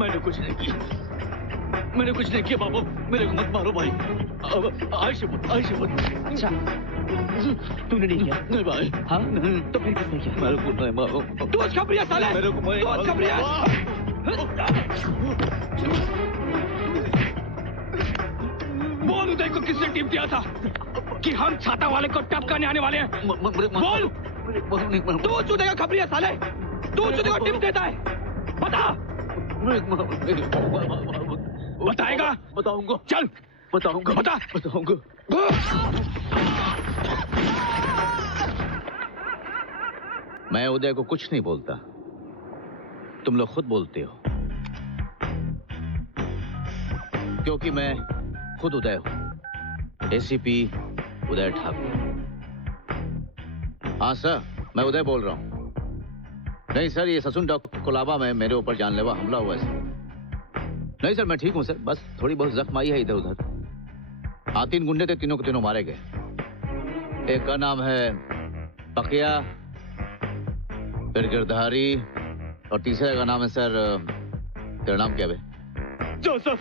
मैंने कुछ नहीं किया, मैंने कुछ नहीं किया बाबू, मेरे को मत मारो भाई। आयशा मत। अच्छा, तूने नहीं किया? नहीं भाई। हाँ? नहीं। तो फिर किसने किया? मेरे को नहीं मारो। तू खबरिया साले! मेरे को तू खबरिया! बोल उदय को किसने टिप दिया था कि हम छाता वाले को टपकाने आने वाले हैं? बोल! तू उदय का खबरिया साले! तू उदय को टिप देता है? बता! बताएगा? बताऊंगा। चल! बताऊंगा। बताऊंगा। मैं उदय को कुछ नहीं बोलता, तुम लोग खुद बोलते हो, क्योंकि मैं खुद उदय हूं, एसीपी उदय ठाकुर। हाँ सर, मैं उदय बोल रहा हूं। नहीं सर, ये ससुन डॉक्टर कोलाबा में मेरे ऊपर जानलेवा हमला हुआ है सर। नहीं सर, मैं ठीक हूं सर, बस थोड़ी बहुत जख्म आई है इधर उधर। 3 गुंडे थे, तीनों के तीनों मारे गए। एक का नाम है पकिया, फिर गिरधारी, और तीसरे का नाम है सर, तेरा नाम क्या है? जोसेफ!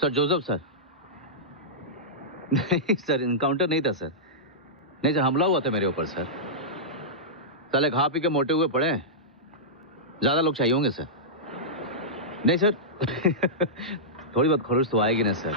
Sir Joseph sir? नहीं सर, इनकाउंटर नहीं था सर। नहीं सर, हमला हुआ था मेरे ऊपर सर। साले खा पी के मोटे हुए पड़े हैं, ज्यादा लोग चाहिए होंगे सर। नहीं सर थोड़ी बहुत खरोच तो आएगी ना सर।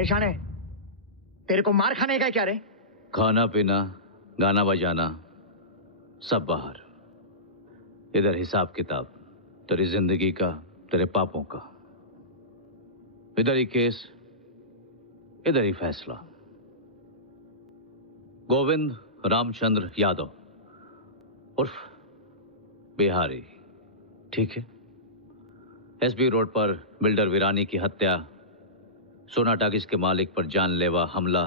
शाने, तेरे को मार खाने का क्या रे? खाना पीना, गाना बजाना, सब बाहर। इधर हिसाब किताब, तेरी जिंदगी का, तेरे पापों का। इधर ही केस, इधर ही फैसला। गोविंद रामचंद्र यादव उर्फ बिहारी, ठीक है? एसबी रोड पर बिल्डर वीरानी की हत्या, सोना टाकिज के मालिक पर जानलेवा हमला,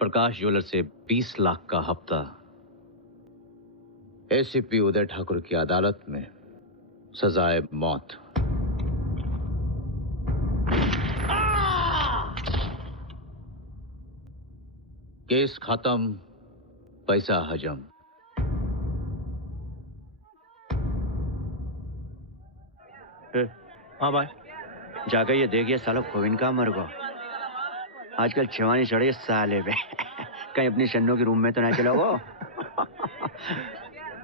प्रकाश ज्वेलर से 20 लाख का हफ्ता, एसीपी उदय ठाकुर की अदालत में सजाए मौत। केस खत्म, पैसा हजम। हाँ भाई, जाकर ये देखिए साला खोविन का मर गो। आजकल छिवानी चढ़ी साले पे। कहीं अपनी शन्नों के रूम में तो ना चला वो।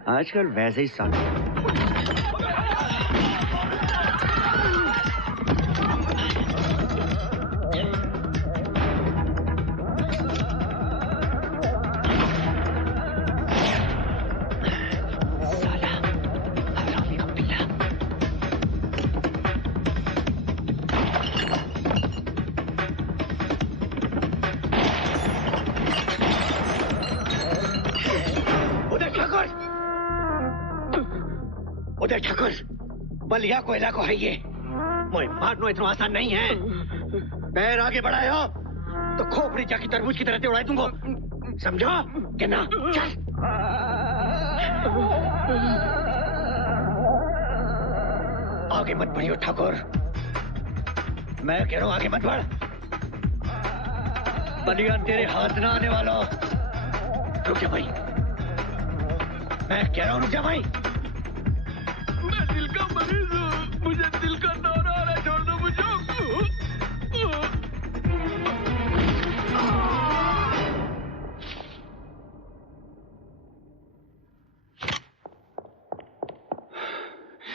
आजकल वैसे ही साले। उदय ठाकुर बलिया को इलाको है ये। मोए मारनो इतना आसान नहीं है। पैर आगे बढ़ाए हो तो खोपड़ी जाकी तरबूज की तरह उड़ाई दूंगा, समझो कि ना? चल। आगे मत बढ़ियो ठाकुर, मैं कह रहा हूं आगे मत बढ़। बलिया तेरे हाथ ना आने वाला। रुक जा भाई, मैं कह रहा हूं रुक जा भाई। मैं दिल का मरीज हूँ, मुझे दिल का दौरा आ रहा है, छोड़ दो मुझे।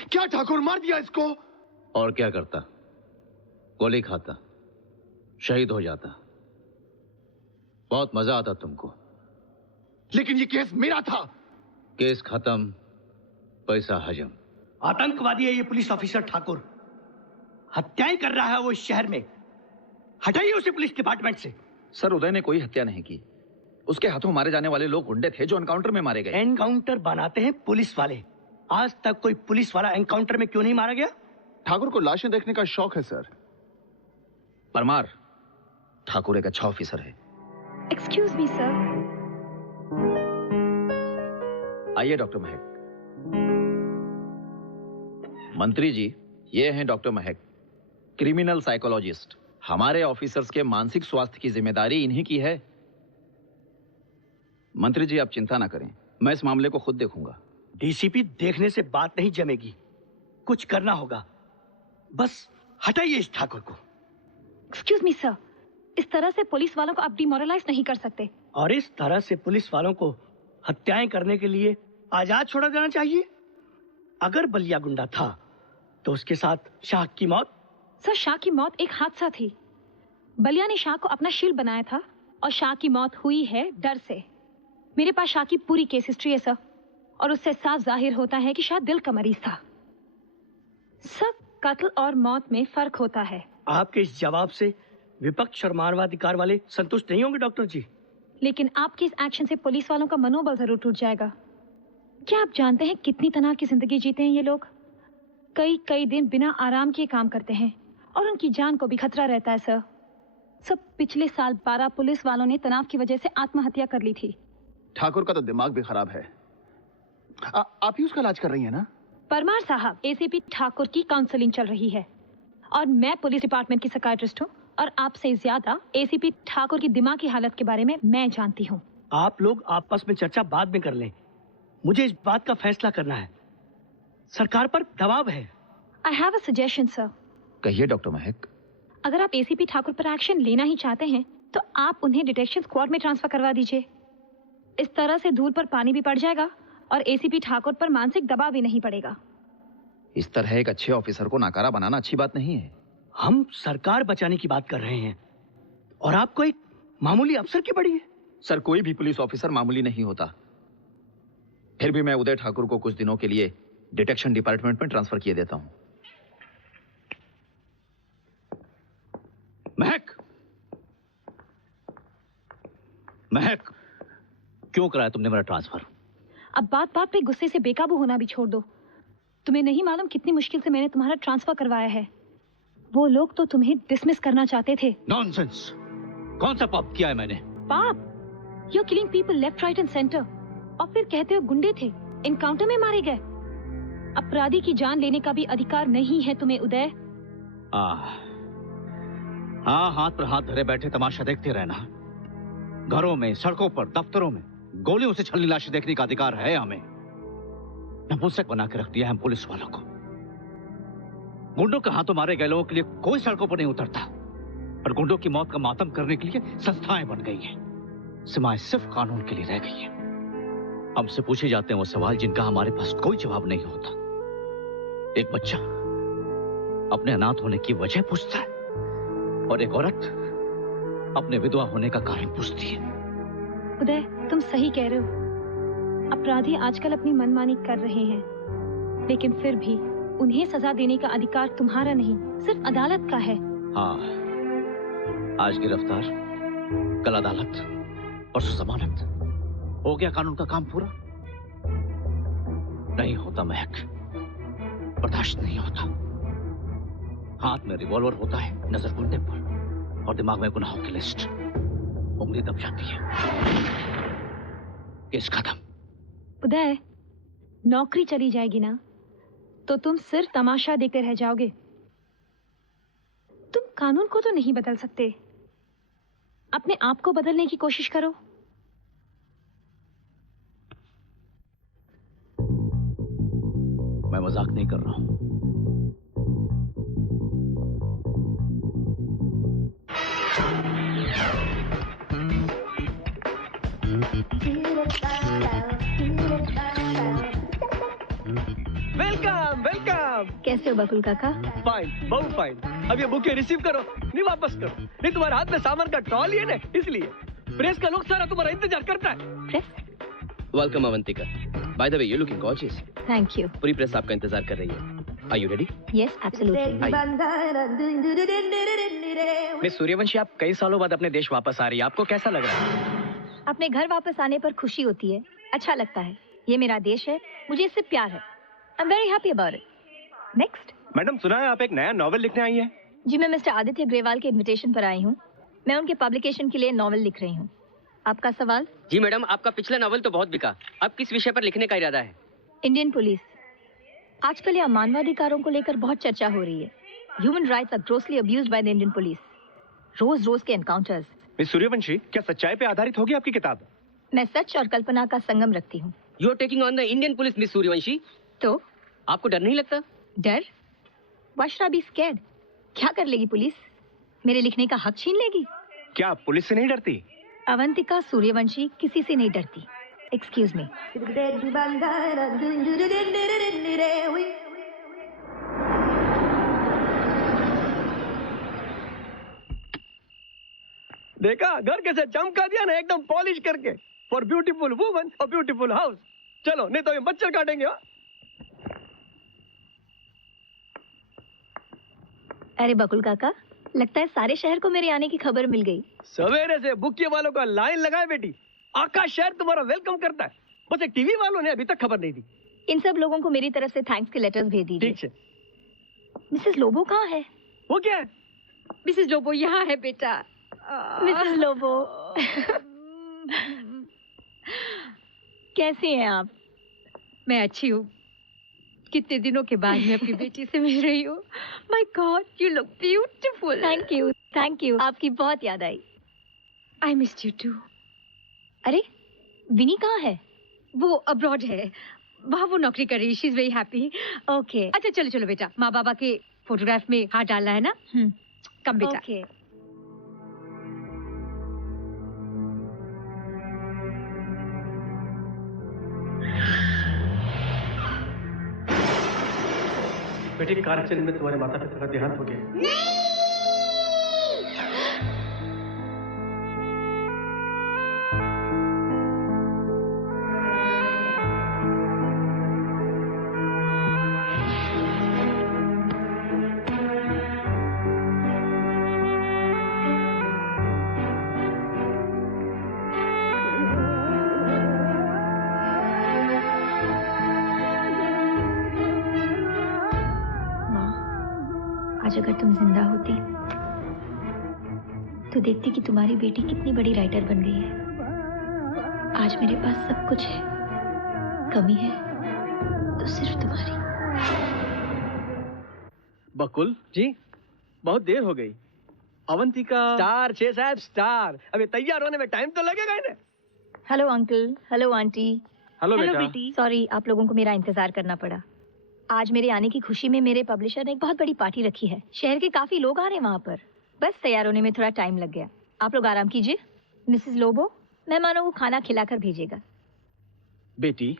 क्या ठाकुर मार दिया इसको? और क्या करता? गोली खाता, शहीद हो जाता। बहुत मजा आता तुमको। लेकिन ये केस मेरा था। केस खत्म, पैसा हजम। आतंकवादी है ये पुलिस ऑफिसर ठाकुर, हत्याएं कर रहा है वो इस शहर में। हटाइए उसे पुलिस डिपार्टमेंट से। सर, उदय ने कोई हत्या नहीं की। उसके हाथों मारे जाने वाले लोग गुंडे थे जो एनकाउंटर में मारे गए। एनकाउंटर बनाते हैं पुलिस वाले। आज तक कोई पुलिस वाला एनकाउंटर में क्यों नहीं मारा गया? ठाकुर को लाशें देखने का शौक है सर। परमार, ठाकुर एक अच्छा ऑफिसर है। Excuse me sir. आइए डॉक्टर महक। मंत्री जी, ये हैं डॉक्टर महक, क्रिमिनल साइकोलॉजिस्ट। हमारे ऑफिसर्स के मानसिक स्वास्थ्य की जिम्मेदारी इन्हीं की है। मंत्री जी, आप चिंता ना करें, मैं इस मामले को खुद देखूंगा। डीसीपी देखने से बात नहीं जमेगी, कुछ करना होगा। बस हटाइए इस ठाकुर को। एक्सक्यूज मी सर, इस तरह से पुलिस वालों को आप डिमोरलाइज नहीं कर सकते। और इस तरह से पुलिस वालों को हत्याएं करने के लिए आजाद छोड़ा जाना चाहिए। अगर बलिया गुंडा था तो उसके साथ शाह की मौत। सर, शाह की मौत एक हादसा थी। बलिया ने शाह को अपना शील्ड बनाया था और शाह की मौत हुई है डर से। मेरे पास शाह की पूरी केस हिस्ट्री है सर, और उससे साफ जाहिर होता है कि शाह दिल का मरीज था। सर, कत्ल और मौत में फर्क होता है। आपके इस जवाब से विपक्ष और मानवाधिकार वाले संतुष्ट नहीं होंगे डॉक्टर जी। लेकिन आपके इस एक्शन से पुलिस वालों का मनोबल जरूर टूट जाएगा। क्या आप जानते हैं कितनी तनाव की जिंदगी जीते हैं ये लोग? कई कई दिन बिना आराम के काम करते हैं और उनकी जान को भी खतरा रहता है सर। सब पिछले साल 12 पुलिस वालों ने तनाव की वजह से आत्महत्या कर ली थी। ठाकुर का तो दिमाग भी खराब है। आप ही उसका इलाज कर रही हैं ना? परमार साहब, एसीपी ठाकुर की काउंसलिंग चल रही है और मैं पुलिस डिपार्टमेंट की साइकियाट्रिस्ट हूँ और आपसे ज्यादा एसीपी ठाकुर की दिमाग की हालत के बारे में मैं जानती हूँ। आप लोग आपस में चर्चा बाद में कर लें। मुझे इस बात का फैसला करना है। सरकार पर दबाव है। आई हैव अ सजेशन सर। कहिए डॉक्टर महक। अगर आप एसीपी ठाकुर पर एक्शन लेना ही चाहते हैं तो आप उन्हें डिटेक्शन स्क्वाड में ट्रांसफर करवा दीजिए। इस तरह से धूल पर पानी भी पड़ जाएगा और एसीपी ठाकुर पर मानसिक दबाव भी नहीं पड़ेगा। इस तरह एक अच्छे ऑफिसर को नाकारा बनाना अच्छी बात नहीं है। हम सरकार बचाने की बात कर रहे हैं और आपको एक मामूली अफसर की पड़ी है। सर, कोई भी पुलिस ऑफिसर मामूली नहीं होता। फिर भी मैं उदय ठाकुर को कुछ दिनों के लिए डिटेक्शन डिपार्टमेंट में ट्रांसफर किए देता हूं। महक, महक, क्यों कराया तुमने मेरा ट्रांसफर? अब बात बात पे गुस्से से बेकाबू होना भी छोड़ दो। तुम्हें नहीं मालूम कितनी मुश्किल से मैंने तुम्हारा ट्रांसफर करवाया है। वो लोग तो तुम्हें डिसमिस करना चाहते थे। नॉनसेंस! कौन सा पाप किया है मैंने? पाप? You are killing people left right and centre और फिर कहते हो गुंडे थे। एनकाउंटर में मारे गए। अपराधी की जान लेने का भी अधिकार नहीं है तुम्हें उदय। हाँ, हाथ पर हाथ धरे बैठे तमाशा देखते रहना। घरों में, सड़कों पर, दफ्तरों में गोलियों से छलनी लाशें देखने का अधिकार है हमें। नपुंसक बना के रख दिया है पुलिस वालों को। गुंडों के हाथों मारे गए लोगों के लिए कोई सड़कों पर नहीं उतरता, और गुंडों की मौत का मातम करने के लिए संस्थाएं बन गई हैं। सीमाएं सिर्फ कानून के लिए रह गई हैं। हमसे पूछे जाते हैं वो सवाल जिनका हमारे पास कोई जवाब नहीं होता। एक बच्चा अपने अनाथ होने की वजह पूछता है, और एक औरत अपने विधवा होने का कारण पूछती है। उदय, तुम सही कह रहे हो। अपराधी आजकल अपनी मनमानी कर रहे हैं, लेकिन फिर भी उन्हें सजा देने का अधिकार तुम्हारा नहीं, सिर्फ अदालत का है। हाँ, आज गिरफ्तार, कल अदालत और जमानत। हो गया कानून का काम पूरा? नहीं होता महक, बर्दाश्त नहीं होता। हाथ में रिवॉल्वर होता है नजर गुंडे पर, और दिमाग में गुनाहों की लिस्ट। उंगली दब जाती है, केस खत्म। उदय, नौकरी चली जाएगी ना तो तुम सिर्फ तमाशा देखते रह जाओगे। तुम कानून को तो नहीं बदल सकते, अपने आप को बदलने की कोशिश करो। मैं मजाक नहीं कर रहा हूं। Welcome welcome. कैसे हो बकुल काका? फाइन, बहुत फाइन। अब ये बुके रिसीव करो, नहीं वापस करो। नहीं तुम्हारे हाथ में सामान का ट्रॉली है ना, इसलिए प्रेस का लोग सारा तुम्हारा इंतजार करता है। Press? Welcome Avantika. By the way, you looking gorgeous. Thank you. पूरी प्रेस आपका इंतजार कर रही है। Are you ready? Yes, absolutely. Miss Suryavanshi, आप कई सालों बाद अपने देश वापस आ रही है, आपको कैसा लग रहा है? अपने घर वापस आने पर खुशी होती है, अच्छा लगता है। ये मेरा देश है, मुझे इससे प्यार है। I am very happy about it. Next. Madam, सुना है आप एक नया नॉवेल लिखने आई हैं? जी, मैं मिस्टर आदित्य ग्रेवाल के इनविटेशन पर आई हूँ। मैं उनके पब्लिकेशन के लिए नॉवेल लिख रही हूँ। आपका सवाल? जी मैडम, आपका पिछला नॉवेल तो बहुत बिका। अब किस विषय पर लिखने का इरादा है? Indian police. आजकल यहाँ मानवाधिकारों को लेकर बहुत चर्चा हो रही है। Human rights are grossly abused by the Indian police. रोज रोज के एनकाउंटर्स। मिस सूर्यवंशी, क्या सच्चाई पे आधारित होगी आपकी किताब? मैं सच और कल्पना का संगम रखती हूँ। You are taking on the Indian police, miss Suryavanshi. तो आपको डर नहीं लगता? डर? Why should I be scared? क्या कर लेगी पुलिस? मेरे लिखने का हक छीन लेगी? क्या आप पुलिस से नहीं डरती? अवंतिका सूर्यवंशी किसी से नहीं डरती। Excuse me. देखा, घर कैसे चमका दिया ना, एकदम पॉलिश करके। फॉर ब्यूटीफुल वुमन और ब्यूटीफुल हाउस। चलो, नहीं तो ये मच्छर काटेंगे। हाँ? अरे बकुल काका, लगता है सारे शहर को मेरे आने की खबर मिल गई। सवेरे से बुकिए वालों का लाइन लगाए बेटी। आकाश शहर तुम्हारा वेलकम करता है। बस एक टीवी वालों ने अभी तक खबर नहीं दी। इन सब लोगों को मेरी तरफ से थैंक्स के लेटर्स भेज दीजिए। ठीक है। मिसेस लोबो कहाँ है? वो क्या है? मिसेस लोबो यहाँ है बेटा। मिसेस लोबो। कैसी हैं आप? मैं अच्छी हूँ। कितने दिनों के बाद मैं अपनी बेटी से मिल रही हूँ। My god, you look beautiful. Thank you, thank you. आपकी बहुत याद आई। I missed you too. अरे, विनी कहाँ है? वो अब्रॉड है, वहाँ वो नौकरी कर रही है। She is very happy. Okay. अच्छा चलो चलो बेटा, माँ बाबा के फोटोग्राफ में हाथ डालना है ना। कम बेटा। ओके। बेटी, कार एक्सीडेंट में तुम्हारे माता पिता का देहांत हो गया। आज अगर तुम जिंदा होती तो देखती कि तुम्हारी बेटी कितनी बड़ी राइटर बन गई है। आज मेरे पास सब कुछ है, कमी है तो सिर्फ तुम्हारी। बकुल जी, बहुत देर हो गई। अवंतिका स्टार 6 साहब स्टार। अभी तैयार होने में टाइम तो लगेगा इन्हें। Hello uncle, hello aunty. Hello बेटा। बेटी। सॉरी आप लोगों को मेरा इंतजार करना पड़ा। आज मेरे आने की खुशी में मेरे पब्लिशर ने एक बहुत बड़ी पार्टी रखी है। शहर के काफी लोग आ रहे हैं वहाँ पर। बस तैयार होने में थोड़ा टाइम लग गया। आप लोग आराम कीजिए। मिसेस लोबो मेहमानों को खाना खिलाकर भेजेगा। बेटी,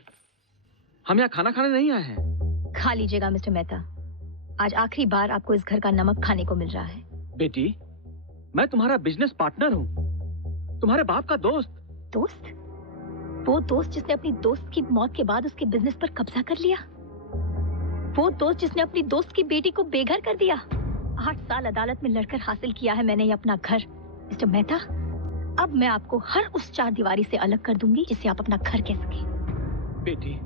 हम यहाँ खाना खाने नहीं आए हैं। खा लीजिएगा मिस्टर मेहता। आज आखिरी बार आपको इस घर का नमक खाने को मिल रहा है। बेटी, मैं तुम्हारा बिजनेस पार्टनर हूँ, तुम्हारे बाप का दोस्त। दोस्त? वो दोस्त जिसने अपनी दोस्त की मौत के बाद उसके बिजनेस पर कब्जा कर लिया? वो दोस्त जिसने अपनी दोस्त की बेटी को बेघर कर दिया? 8 साल अदालत में लड़कर हासिल किया है मैंने ये अपना घर। मिस्टर मेहता, अब मैं आपको हर उस 4 दीवारी से अलग कर दूंगी जिसे आप अपना घर कह सके। बेटी,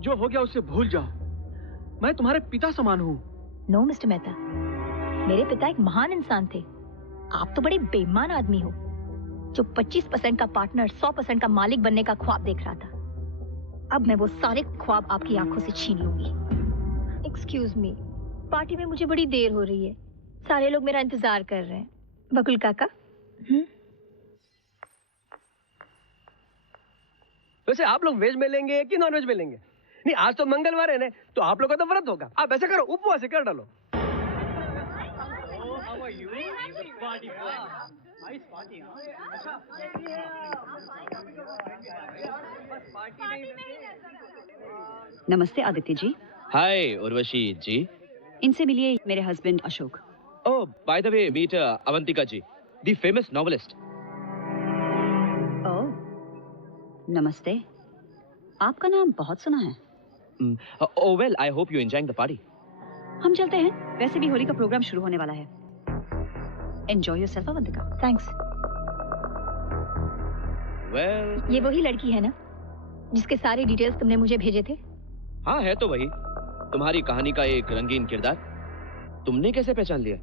जो हो गया उसे भूल जाओ। मैं तुम्हारे पिता समान हूँ। नो मिस्टर मेहता, मेरे पिता एक महान इंसान थे। आप तो बड़े बेईमान आदमी हो जो 25% का पार्टनर 100% का मालिक बनने का ख्वाब देख रहा था। अब मैं वो सारे ख्वाब आपकी आंखों से छीन लूंगी। एक्सक्यूज मी, पार्टी में मुझे बड़ी देर हो रही है। सारे लोग मेरा इंतजार कर रहे हैं। बकुल काका। वैसे आप लोग वेज में लेंगे कि नॉन वेज में लेंगे? नहीं, आज तो मंगलवार है ना, तो आप लोगों का तो व्रत होगा। आप ऐसा करो, उपवास कर डालो। नमस्ते आदित्य जी। हाय उर्वशी जी। इनसे मिलिए, मेरे husband Ashok. Oh, by the way meet Avantika ji, the famous novelist. Oh, नमस्ते। आपका नाम बहुत सुना है। Oh well, I hope you enjoying the party. हम चलते हैं, वैसे भी होली का प्रोग्राम शुरू होने वाला है। Enjoy yourself Avantika. Thanks. Well, ये वही लड़की है ना जिसके सारे डिटेल्स तुमने मुझे भेजे थे? हाँ, है तो वही। तुम्हारी कहानी का एक रंगीन किरदार। तुमने कैसे पहचान लिया?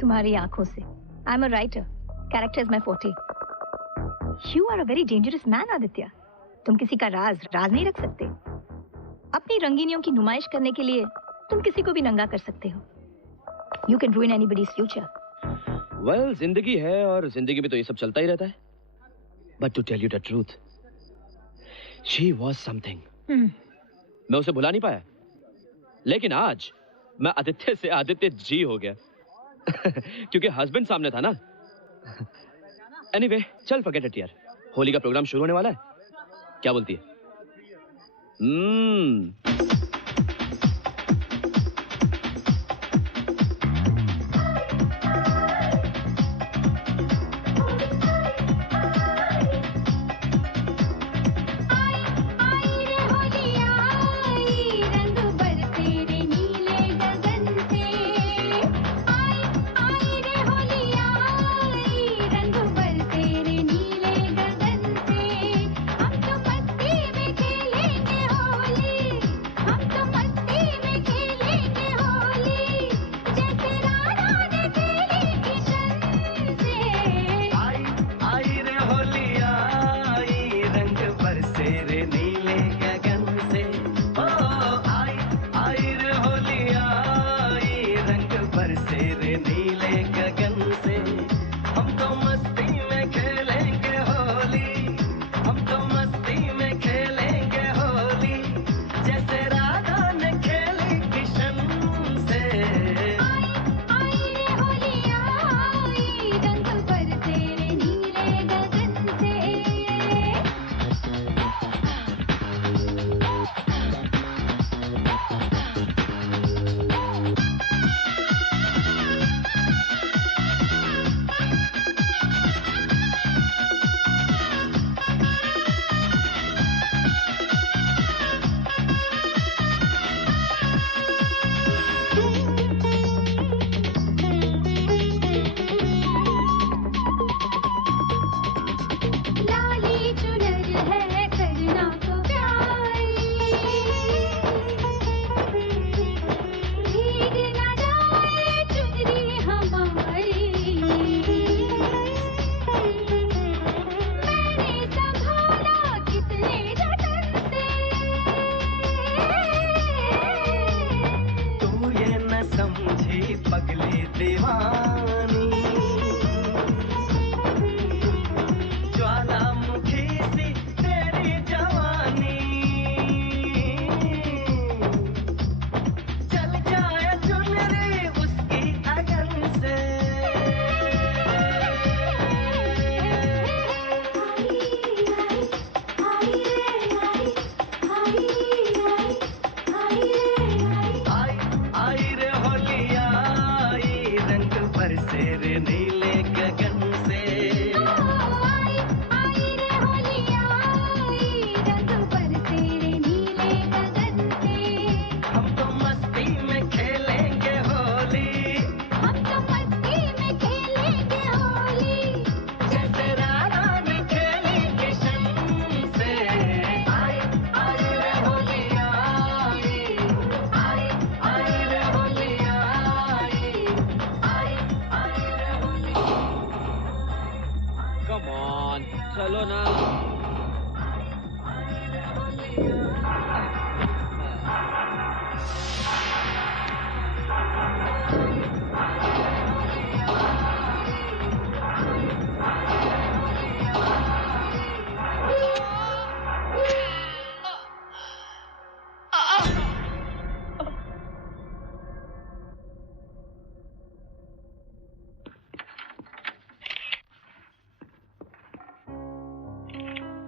तुम्हारी आंखों से। I am a writer, character is my forte. You are a very dangerous man Aditya. तुम किसी का राज नहीं रख सकते। अपनी रंगीनियों की नुमाइश करने के लिए तुम किसी को भी नंगा कर सकते हो। You can रूइन anybody's future. Well, जिंदगी है और जिंदगी में तो ये सब चलता ही रहता है। But to tell you the truth, she was something. मैं उसे भुला नहीं पाया, लेकिन आज मैं आदित्य से आदित्य जी हो गया क्योंकि हस्बैंड सामने था ना। एनीवे, चल फॉरगेट इट यार। होली का प्रोग्राम शुरू होने वाला है, क्या बोलती है?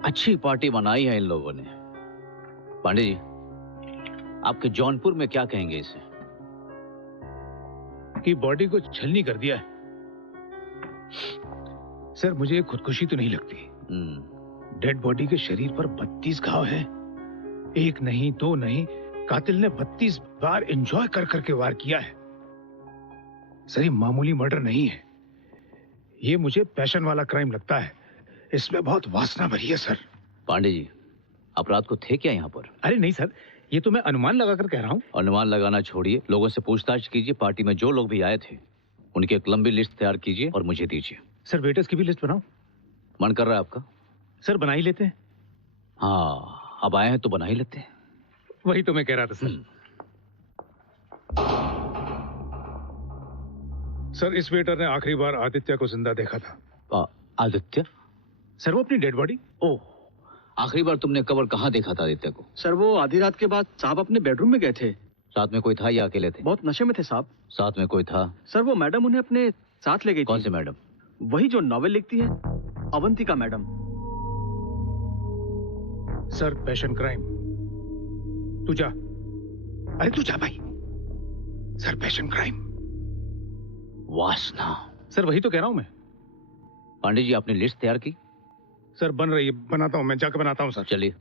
अच्छी पार्टी बनाई है इन लोगों ने। पांडे जी, आपके जौनपुर में क्या कहेंगे इसे? कि बॉडी को छलनी कर दिया है। सर, मुझे खुदकुशी तो नहीं लगती। डेड बॉडी के शरीर पर 32 घाव हैं। एक नहीं, दो नहीं, कातिल ने 32 बार एंजॉय कर करके वार किया है। सर, ये मामूली मर्डर नहीं है, ये मुझे पैशन वाला क्राइम लगता है। इसमें बहुत वासना भरी है सर। पांडे जी, अपराध को थे क्या यहाँ पर? अरे नहीं सर, ये तो मैं अनुमान लगाकर कह रहा हूँ। अनुमान लगाना छोड़िए, लोगों से पूछताछ कीजिए। पार्टी में जो लोग भी आए थे उनकी एक लंबी लिस्ट तैयार कीजिए और मुझे दीजिए। सर, वेटर्स की भी लिस्ट बनाओ। मन कर रहा है आपका? सर, बना ही लेते हैं। हाँ, अब आए हैं तो बना ही लेते हैं। वही तो मैं कह रहा था सर। सर, इस वेटर ने आखिरी बार आदित्य को जिंदा देखा था। आदित्य? सर, वो अपनी डेड बॉडी। ओह, आखिरी बार तुमने कबर कहाँ देखा था आदित्य को? सर, वो आधी रात के बाद साहब अपने बेडरूम में गए थे। साथ में कोई था या अकेले थे? बहुत नशे में थे साहब। साथ में कोई था? सर, वो मैडम उन्हें अपने साथ ले गई। कौन सी मैडम? वही जो नॉवेल लिखती है, Avantika madam. Sir, passion crime. तू जा। अरे तू जा भाई। Sir, passion crime. वासना। सर, वही तो कह रहा हूं मैं। पांडे जी, आपने लिस्ट तैयार की? सर, बन रही है, बनाता हूं मैं, जाकर बनाता हूं सर। चलिए।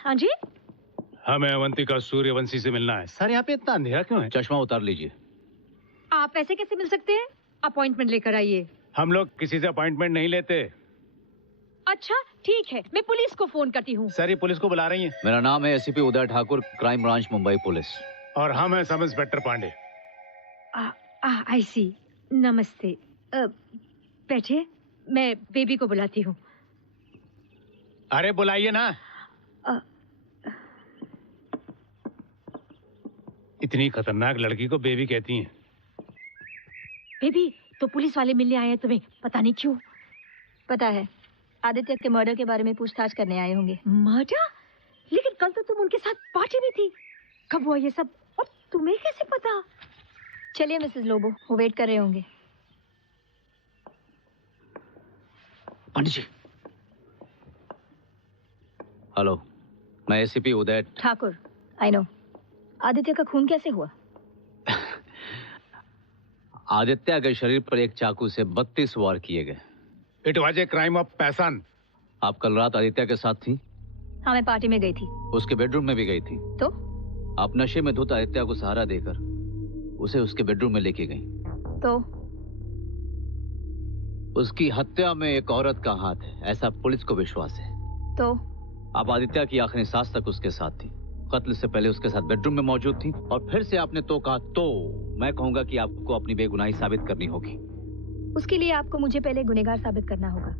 हाँ जी। हमें अवंतिका सूर्यवंशी से मिलना है। सर, यहाँ पे इतना अंधेरा क्यों है? चश्मा उतार लीजिए। आप ऐसे कैसे मिल सकते हैं? अपॉइंटमेंट लेकर आइए। हम लोग किसी से अपॉइंटमेंट नहीं लेते। अच्छा, ठीक है, मैं पुलिस को फोन करती हूँ। सर, ये पुलिस को बुला रही है। मेरा नाम है ACP Uday Thakur, crime branch, Mumbai police. और हम हैं सब इंस्पेक्टर पांडे। आई सी। नमस्ते। बैठिए, मैं बेबी को बुलाती हूँ। अरे बुलाइए ना। इतनी खतरनाक लड़की को बेबी कहती हैं। बेबी, तो पुलिस वाले मिलने आए हैं तुम्हें, पता नहीं क्यों। पता है, आदित्य के मर्डर के बारे में पूछताछ करने आए होंगे। मर्डर? लेकिन कल तो तुम उनके साथ पार्टी में थी। कब हुआ ये सब और तुम्हें कैसे पता? चलिए मिसेस लोबो, वो वेट कर रहे होंगे। पंडित जी। हेलो, मैं ACP Uday Thakur. I know. Aditya का खून कैसे हुआ? आदित्य के शरीर पर एक चाकू से 32 वार किए गए। It was a crime of passion. आप कल रात आदित्य के साथ थी? हाँ, मैं पार्टी में गई थी। उसके बेडरूम में भी गई थी? तो? आप नशे में धुत आदित्य को सहारा देकर उसे उसके बेडरूम में लेके गई। तो? उसकी हत्या में एक औरत का हाथ है, ऐसा पुलिस को विश्वास है। तो? आप आदित्य की आखिरी सांस तक उसके साथ थी। कत्ल से पहले उसके साथ बेडरूम में मौजूद थी और फिर से आपने तो कहा तो मैं कहूंगा कि आपको अपनी बेगुनाही साबित करनी होगी। उसके लिए आपको मुझे पहले गुनहगार साबित करना होगा।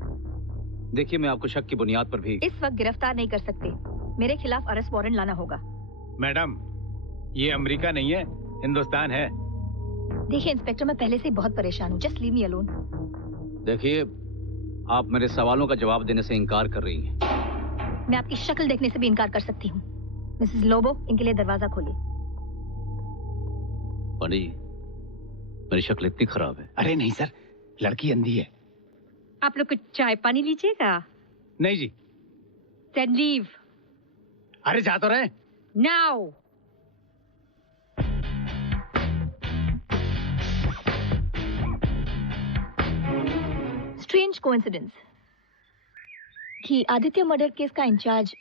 देखिए, मैं आपको शक की बुनियाद पर भी इस वक्त गिरफ्तार नहीं कर सकते। मेरे खिलाफ अरेस्ट वारंट लाना होगा। मैडम, ये अमेरिका नहीं है, हिंदुस्तान है। देखिए इंस्पेक्टर, मैं पहले से बहुत परेशान हूँ। Just leave me alone. देखिए, आप मेरे सवालों का जवाब देने से इनकार कर रही हैं। मैं आपकी शक्ल देखने से भी इनकार कर सकती हूँ। मिसेस लोबो, इनके लिए दरवाजा खोलिए। पंडित जी, मेरी शक्ल इतनी खराब है? अरे नहीं सर, लड़की अंधी है। आप लोग कुछ चाय पानी लीजिएगा? नहीं जी। Then leave. अरे जा तो रहे। Now. Strange coincidence कि आदित्य मर्डर केस का इंचार्ज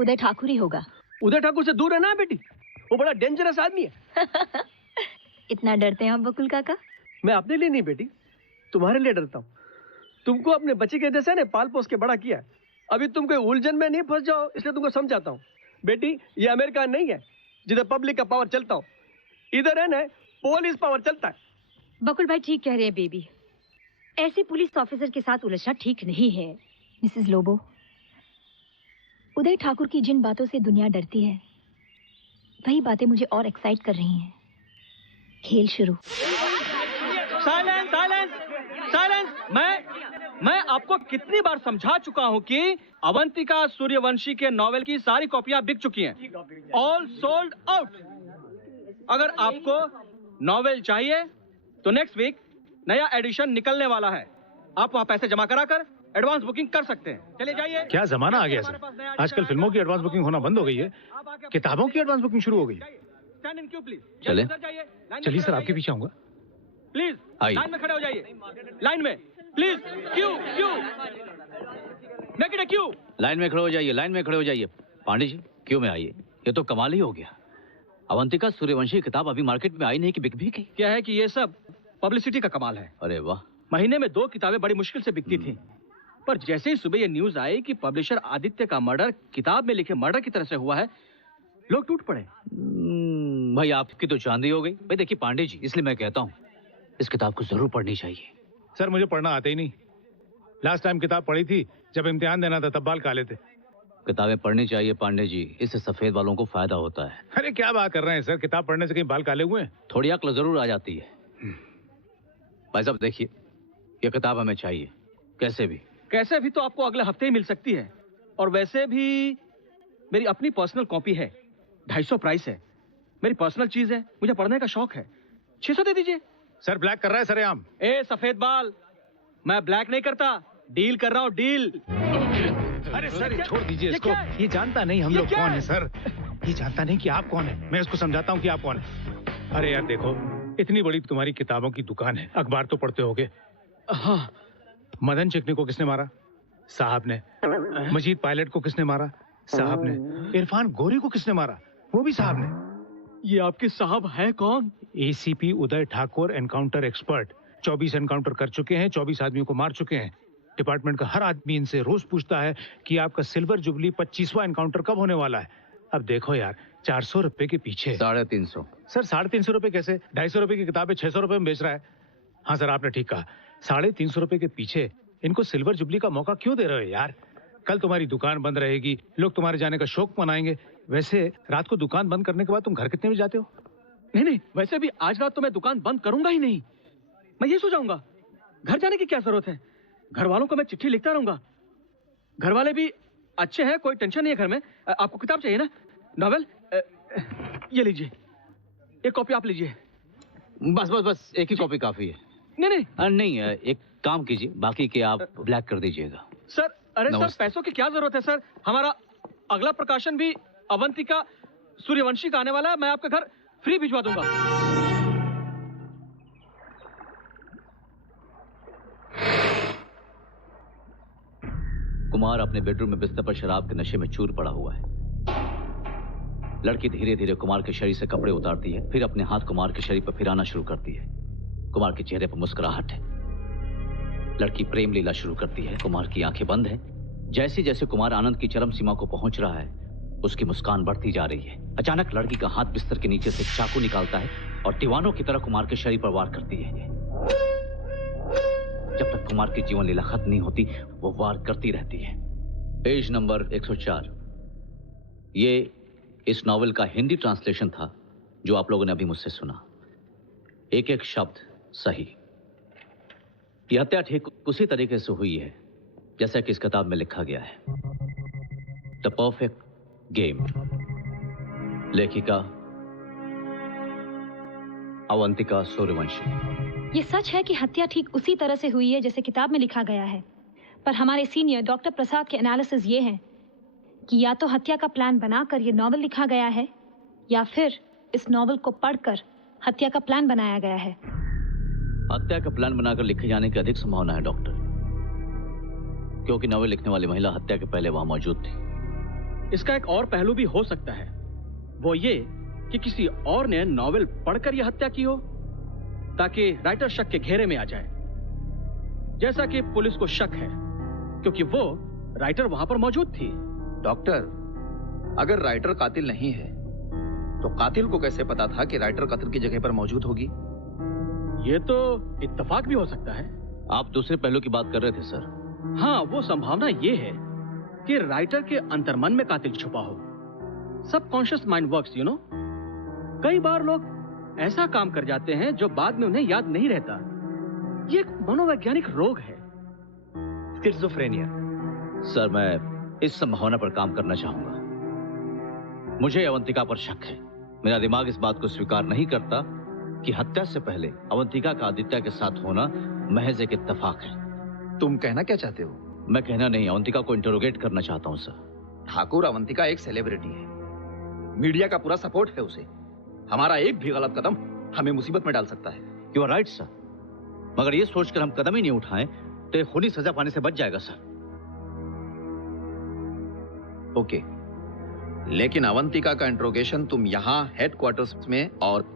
उदय ठाकुर ही होगा। उदय ठाकुर से दूर रहना है बेटी, वो बड़ा डेंजरस आदमी है। इतना डरते हैं आप बकुल काका? मैं अपने लिए नहीं बेटी, तुम्हारे लिए डरता हूँ। तुमको अपने बच्चे के जैसे ने पाल पोस के बड़ा किया है। अभी तुम कोई उलझन में नहीं फंस जाओ, इसलिए तुमको समझाता हूँ। बेटी, ये अमेरिका नहीं है जिधर पब्लिक का पावर चलता हो। इधर है ना पुलिस पावर चलता है। बकुल भाई ठीक कह रहे हैं बेबी। ऐसे पुलिस ऑफिसर के साथ उलझना ठीक नहीं है। मिसेस लोबो, उदय ठाकुर की जिन बातों से दुनिया डरती है वही बातें मुझे और एक्साइट कर रही हैं। खेल शुरू। Silence silence silence. मैं आपको कितनी बार समझा चुका हूं कि अवंतिका सूर्यवंशी के नॉवेल की सारी कॉपियां बिक चुकी हैं, ऑल सोल्ड आउट। अगर आपको नॉवेल चाहिए तो नेक्स्ट वीक नया एडिशन निकलने वाला है। आप वहां पैसे जमा कराकर एडवांस बुकिंग कर सकते हैं। चले जाइए। क्या जमाना आ गया सर, आजकल फिल्मों की एडवांस बुकिंग होना बंद हो गई है, किताबों की एडवांस बुकिंग शुरू हो गई। Stand in Q please. चले चलिए सर, आपके पीछे आऊंगा। प्लीज आइए। लाइन में खड़े हो जाइए, लाइन में please. Q Q make it a Q. Line में खड़े हो जाइए, लाइन में खड़े हो जाइए। पांडे जी क्यों में आइए, ये तो कमाल ही हो गया। अवंतिका सूर्यवंशी की किताब अभी मार्केट में आई नहीं कि बिक भी गई। क्या है कि ये सब पब्लिसिटी का कमाल है। अरे वाह। महीने में 2 किताबें बड़ी मुश्किल से बिकती थी, पर जैसे ही सुबह ये न्यूज आई कि पब्लिशर आदित्य का मर्डर किताब में लिखे मर्डर की तरह से हुआ है, लोग टूट पड़े। भाई आपकी तो चांदी हो गई। भाई देखिए पांडे जी, इसलिए मैं कहता हूँ इस किताब को जरूर पढ़नी चाहिए। सर मुझे पढ़ना आता ही नहीं। लास्ट टाइम किताब पढ़ी थी जब इम्तिहान देना था, तब बाल काले थे। किताबें पढ़नी चाहिए पांडे जी, इससे सफेद वालों को फायदा होता है। अरे क्या बात कर रहे हैं सर, किताब पढ़ने से कहीं बाल काले हुए हैं? थोड़ी अक्ल जरूर आ जाती है। भाई साहब देखिए, ये किताब हमें चाहिए कैसे भी तो आपको अगले हफ्ते ही मिल सकती है। और वैसे भी मेरी अपनी पर्सनल कॉपी है, 250 प्राइस है। मेरी पर्सनल चीज है, मुझे पढ़ने का शौक है। 600 दे दीजिए। सर ब्लैक कर रहा है सरेआम। ए सफेद बाल, मैं ब्लैक नहीं करता, डील कर रहा हूँ, डील। अरे सर छोड़ दीजिए इसको, ये जानता नहीं हम लोग कौन है सर। ये जानता नहीं कि आप कौन है। मैं इसको समझाता हूँ कि आप कौन है। अरे यार देखो, इतनी बड़ी तुम्हारी किताबों की दुकान है, अखबार तो पढ़ते होगे। हाँ। मदन चिकनी को किसने मारा? साहब ने। मजीद पायलट को किसने मारा? साहब ने। इरफान गोरी को किसने मारा? वो भी साहब ने। ये आपके साहब है कौन? ACP Uday Thakur, encounter expert. 24 encounter कर चुके हैं, 24 आदमियों को मार चुके हैं। डिपार्टमेंट का हर आदमी इनसे रोज पूछता है कि आपका सिल्वर जुबली 25वां एनकाउंटर कब होने वाला है। अब देखो यार, 400 रुपए के पीछे 350। सर 350 रुपए कैसे? 250 रुपए की किताबें 600 रुपए में बेच रहा है। हाँ सर आपने ठीक कहा, 350 रुपए के पीछे इनको सिल्वर जुबली का मौका क्यों दे रहे हो यार? कल तुम्हारी दुकान बंद रहेगी, लोग तुम्हारे जाने का शौक मनाएंगे। वैसे रात को दुकान बंद करने के बाद तुम घर कितने बजे जाते हो? नहीं, वैसे भी आज रात तो मैं दुकान बंद करूंगा ही नहीं। मैं ये सो जाऊंगा। घर जाने की क्या जरूरत है? घर वालों को मैं चिट्ठी लिखता रहूंगा। घर वाले भी अच्छे हैं, कोई टेंशन नहीं है घर में। आपको किताब चाहिए ना, नॉवेल? ये लीजिए, एक कॉपी आप लीजिए। बस एक ही कॉपी काफी है। नहीं, एक काम कीजिए, बाकी के आप ब्लैक कर दीजिएगा। सर अरे सर, पैसों की क्या जरूरत है सर? हमारा अगला प्रकाशन भी अवंतिका सूर्यवंशी का आने वाला है। मैं आपके घर फ्री भिजवा दूंगा। कुमार अपने बेडरूम में बिस्तर पर शराब के नशे में चूर पड़ा हुआ है। लड़की धीरे धीरे कुमार के शरीर से कपड़े उतारती है, फिर अपने हाथ कुमार के शरीर पर फिराना शुरू करती है। कुमार के चेहरे पर मुस्कुराहट है। लड़की प्रेम लीला शुरू करती है। कुमार की आंखें बंद हैं। जैसे जैसे कुमार आनंद की चरम सीमा को पहुंच रहा है, उसकी मुस्कान बढ़ती जा रही है। अचानक लड़की का हाथ बिस्तर के नीचे से चाकू निकालता है और दीवानों की तरह कुमार के शरीर पर वार करती है। जब तक कुमार की जीवन लीला खत्म नहीं होती, वो वार करती रहती है। Page number 104। ये इस नॉवेल का हिंदी ट्रांसलेशन था जो आप लोगों ने अभी मुझसे सुना। एक एक शब्द सही। यह हत्या ठीक उसी तरीके से हुई है जैसा कि इस किताब में लिखा गया है। The perfect game. लेखिका अवंतिका सूर्यवंशी। ये सच है कि हत्या ठीक उसी तरह से हुई है जैसे किताब में लिखा गया है, पर हमारे सीनियर डॉक्टर प्रसाद के एनालिसिस ये हैं कि या तो हत्या का प्लान बनाकर ये नॉवल लिखा गया है, या फिर इस नॉवल को पढ़कर हत्या का प्लान बनाया गया है। हत्या का प्लान बनाकर लिखे जाने की अधिक संभावना है डॉक्टर, क्योंकि नॉवेल लिखने वाली महिला हत्या के पहले वहां मौजूद थी। इसका एक और पहलू भी हो सकता है, वो ये कि किसी और ने नॉवेल पढ़कर यह हत्या की हो ताकि राइटर शक के घेरे में आ जाए, जैसा कि पुलिस को शक है क्योंकि वो राइटर वहां पर मौजूद थी। डॉक्टर, अगर राइटर कातिल नहीं है तो कातिल को कैसे पता था कि राइटर कातिल की जगह पर मौजूद होगी? ये तो इत्तेफाक भी हो सकता है। आप दूसरे पहलू की बात कर रहे थे सर। हाँ, वो संभावना ये है कि राइटर के अंतर्मन में कातिल छुपा हो। Subconscious mind works, you know. कई बार लोग ऐसा काम कर जाते हैं जो बाद में उन्हें याद नहीं रहता। ये एक मनोवैज्ञानिक रोग है, स्किज़ोफ्रेनिया। सर, मैं इस संभावना पर काम करना चाहूंगा। मुझे अवंतिका पर शक है। मेरा दिमाग इस बात को स्वीकार नहीं करता कि हत्या से पहले अवंतिका का आदित्य के साथ होना महज एक इत्तेफाक है। तुम कहना क्या चाहते हो? मैं कहना नहीं, अवंतिका को इंटरोगेट करना चाहता हूं सर। ठाकुर, अवंतिका एक सेलिब्रिटी है, मीडिया का पूरा सपोर्ट है उसे। हमारा एक भी गलत कदम हमें मुसीबत में डाल सकता है। यू आर राइट सर, मगर ये सोचकर हम कदम ही नहीं उठाएं तो ये खूनी सजा पाने से बच जाएगा सर। ओके, लेकिन अवंतिका का इंट्रोगेशन तुम यहाँ हेडक्वार्टर्स में और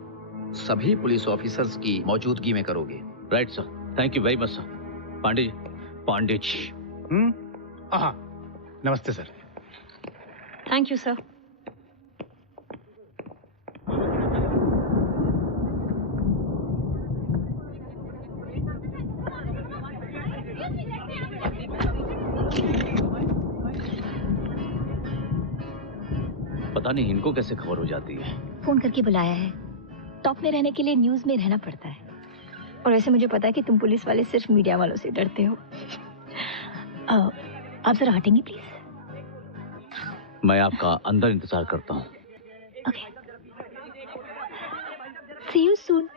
सभी पुलिस ऑफिसर्स की मौजूदगी में करोगे। Right sir, thank you very much sir. Pandey ji. हाँ, नमस्ते सर। Thank you sir. पता नहीं इनको कैसे खबर हो जाती है। फोन करके बुलाया है। टॉप में रहने के लिए न्यूज में रहना पड़ता है। और वैसे मुझे पता है कि तुम पुलिस वाले सिर्फ मीडिया वालों से डरते हो। आप जरा हटेंगी प्लीज? मैं आपका अंदर इंतजार करता हूँ। Okay, see you soon.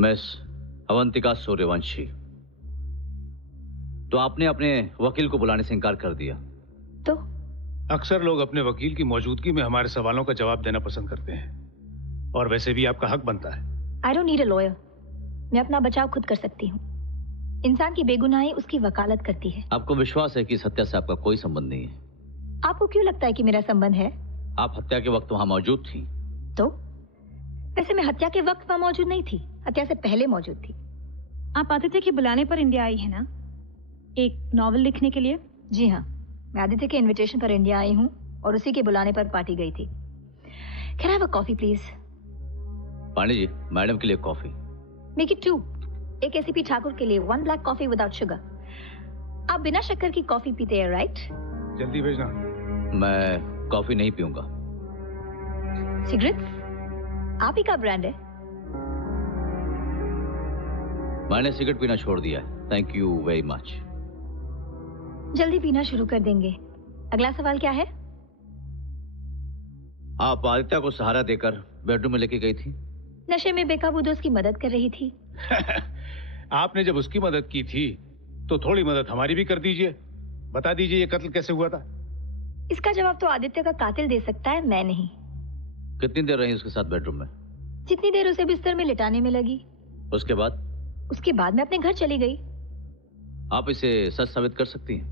Miss Avantika Suryavanshi, तो आपने अपने वकील को बुलाने से इनकार कर दिया। तो अक्सर लोग अपने वकील की मौजूदगी में हमारे सवालों का जवाब देना पसंद करते हैं, और वैसे भी आपका हक बनता है। I don't need a lawyer. मैं अपना बचाव खुद कर सकती हूँ। इंसान की बेगुनाही उसकी वकालत करती है। आपको विश्वास है कि इस हत्या से आपका कोई संबंध नहीं है? आपको क्यों लगता है कि मेरा संबंध है? आप हत्या के वक्त वहां मौजूद थी। तो वैसे मैं हत्या के वक्त वहां मौजूद नहीं थी, हत्या से पहले मौजूद थी। आप आदित्य के बुलाने पर इंडिया आई है ना, एक नॉवल लिखने के लिए? जी हाँ, मैं आदित्य के इनविटेशन पर इंडिया आई हूँ और उसी के बुलाने पर पार्टी गई थी। Can I have a coffee please? Pandey ji, madam के लिए कॉफी। Make it 2। एक एसीपी ठाकुर के लिए 1 ब्लैक कॉफी विदाउट शुगर। आप बिना शक्कर की कॉफी पीते हैं, राइट? जल्दी भेजना। मैं कॉफी नहीं पीऊंगा। सिगरेट्स आप ही का ब्रांड है। मैंने सिगरेट पीना छोड़ दिया है, थैंक यू वेरी मच। जल्दी पीना शुरू कर देंगे। अगला सवाल क्या है? आप आदित्य को सहारा देकर बेडरूम में लेके गई थी। नशे में बेकाबू दोस्त की मदद कर रही थी। आपने जब उसकी मदद की थी तो थोड़ी मदद हमारी भी कर दीजिए। बता दीजिए ये कत्ल कैसे हुआ था? इसका जवाब तो आदित्य का कातिल दे सकता है, मैं नहीं। कितनी देर रही उसके साथ बेडरूम में? जितनी देर उसे बिस्तर में लिटाने में लगी। उसके बाद? उसके बाद मैं अपने घर चली गई। आप इसे सच साबित कर सकती हैं?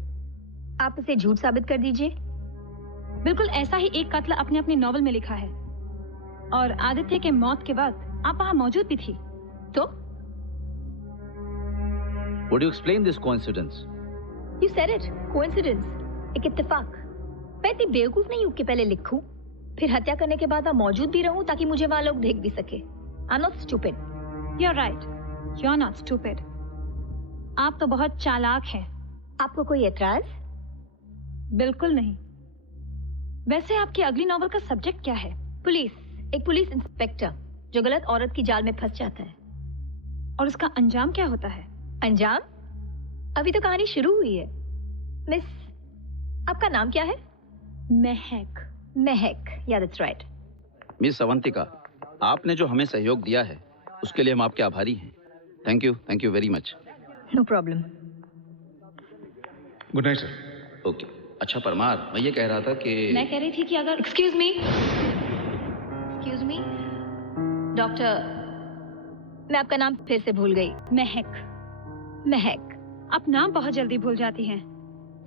आप इसे झूठ साबित कर दीजिए। बिल्कुल ऐसा ही एक कत्ल अपने अपने नॉवल में लिखा है, और आदित्य के मौत के बाद आप वहां मौजूद भी थी। तो Would you explain this coincidence? You said it, coincidence, एक इत्तेफाक। मैं इतनी बेवकूफ नहीं हूँ कि पहले लिखूं, फिर हत्या करने के बाद वहां मौजूद भी रहूं ताकि मुझे वहां लोग देख भी सके। I'm not stupid. You're right. You're not stupid. आप तो बहुत चालाक हैं। आपको कोई एतराज? बिल्कुल नहीं। वैसे आपकी अगली नॉवल का सब्जेक्ट क्या है? पुलिस, एक पुलिस इंस्पेक्टर जो गलत औरत की जाल में फंस जाता है। और उसका अंजाम क्या होता है? अंजाम? अभी तो कहानी शुरू हुई है। मिस, आपका नाम क्या है? महक। महक, या दैट्स राइट। मिस अवंतिका, आपने जो हमें सहयोग दिया है उसके लिए हम आपके आभारी हैं। Thank you very much. No problem. Good night sir. Okay. अच्छा परमार, मैं ये कह रहा था कि मैं कह रही थी कि अगर एक्सक्यूज मी डॉक्टर, मैं आपका नाम फिर से भूल गई। महक। महक। आप नाम बहुत जल्दी भूल जाती हैं।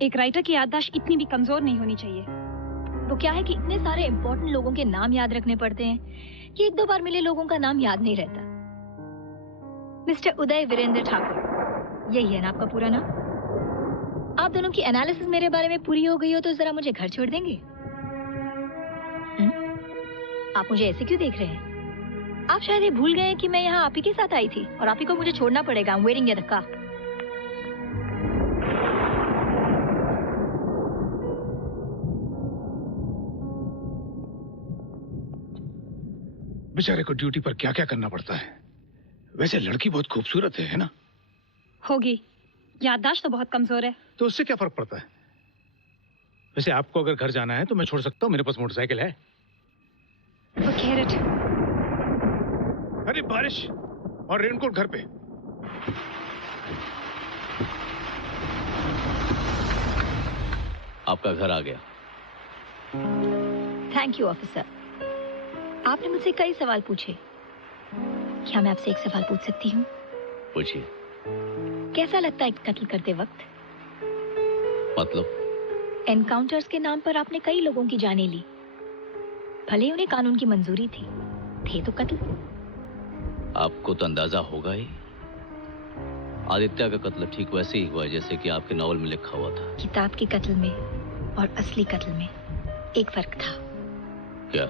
एक राइटर की याददाश्त इतनी भी कमजोर नहीं होनी चाहिए। वो क्या है कि इतने सारे इंपॉर्टेंट लोगों के नाम याद रखने पड़ते हैं कि एक दो बार मिले लोगों का नाम याद नहीं रहता। मिस्टर उदय वीरेंद्र ठाकुर, यही है ना आपका पूरा नाम? आप दोनों की एनालिसिस मेरे बारे में पूरी हो गई हो तो जरा मुझे घर छोड़ देंगे? आप मुझे ऐसे क्यों देख रहे हैं? आप शायद ये भूल गए हैं कि मैं यहाँ आप ही के साथ आई थी और आप ही को मुझे छोड़ना पड़ेगा। I'm waiting at the car. बेचारे को ड्यूटी पर क्या क्या करना पड़ता है। वैसे लड़की बहुत खूबसूरत है ना? होगी, याददाश्त तो बहुत कमजोर है। तो उससे क्या फर्क पड़ता है? वैसे आपको अगर घर जाना है तो मैं छोड़ सकता हूँ, मेरे पास मोटरसाइकिल है। Forget it. अरे बारिश और रेनकोट घर पे। आपका घर आ गया। Thank you officer. आपने मुझसे कई सवाल पूछे, क्या मैं आपसे एक सवाल पूछ सकती हूँ? पूछिए। कैसा लगता है कत्ल करते वक्त? मतलब? एनकाउंटर्स के नाम पर आपने कई लोगों की जानें ली, भले ही उन्हें कानून की मंजूरी थी, थे तो कत्ल। आपको तो अंदाजा होगा ही। आदित्य का कत्ल ठीक वैसे ही हुआ जैसे कि आपके नॉवल में लिखा हुआ था। किताब के कत्ल में और असली कत्ल में एक फर्क था। क्या?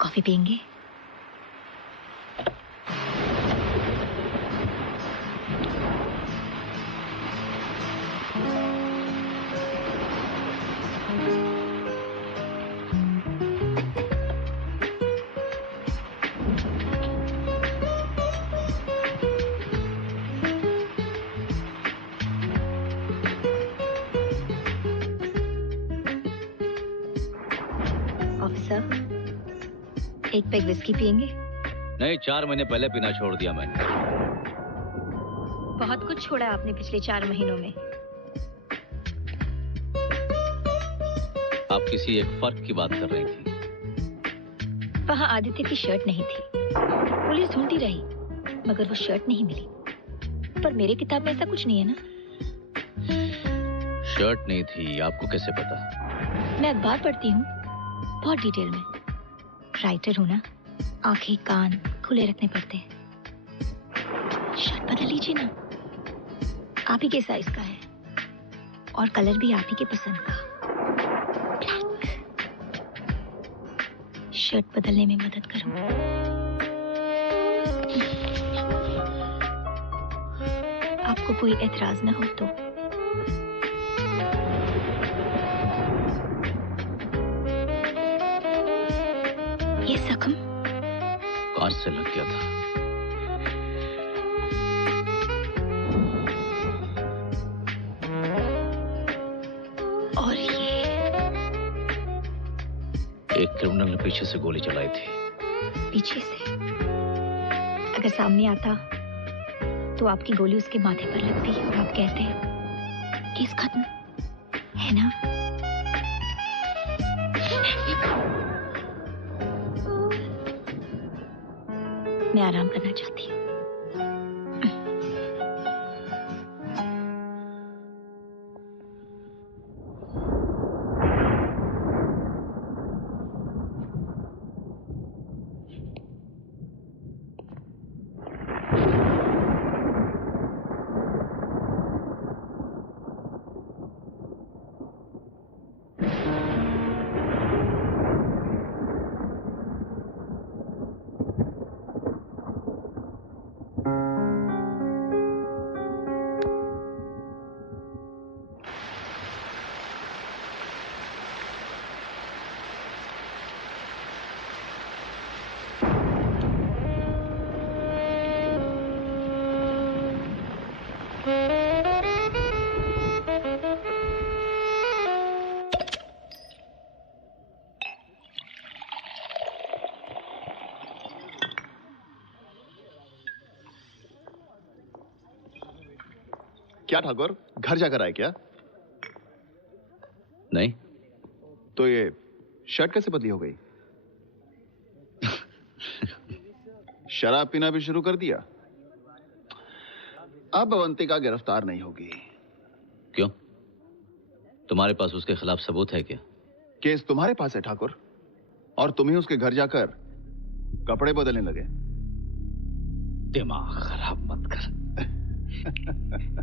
कॉफी पियेंगे? एक पैक विस्की पियेंगे? नहीं, 4 महीने पहले पीना छोड़ दिया मैंने। बहुत कुछ छोड़ा आपने पिछले 4 महीनों में। आप किसी एक फर्क की बात कर रही थी। वहाँ आदित्य की शर्ट नहीं थी। पुलिस ढूंढती रही मगर वो शर्ट नहीं मिली। पर मेरे किताब में ऐसा कुछ नहीं है ना? शर्ट नहीं थी, आपको कैसे पता? मैं अखबार पढ़ती हूँ बहुत डिटेल में। राइटर हूं ना, आंखें कान खुले रखने पड़ते हैं। शर्ट बदल लीजिए ना, आप ही के साइज का है और कलर भी आप ही के पसंद का। ब्लैक। शर्ट बदलने में मदद करूं? आपको कोई एतराज ना हो तो। ये जख्म कांच से लग गया था। और ये एक क्रिमिनल ने पीछे से गोली चलाई थी। पीछे से? अगर सामने आता तो आपकी गोली उसके माथे पर लगती और आप कहते केस खत्म, है ना? मैं आराम करना चाहती हूँ। क्या ठाकुर, घर जाकर आए क्या? नहीं। तो ये शर्ट कैसे बदली हो गई? शराब पीना भी शुरू कर दिया? अब अवंतिका गिरफ्तार नहीं होगी। क्यों? तुम्हारे पास उसके खिलाफ सबूत है क्या? केस तुम्हारे पास है ठाकुर, और तुम ही उसके घर जाकर कपड़े बदलने लगे। दिमाग खराब मत कर।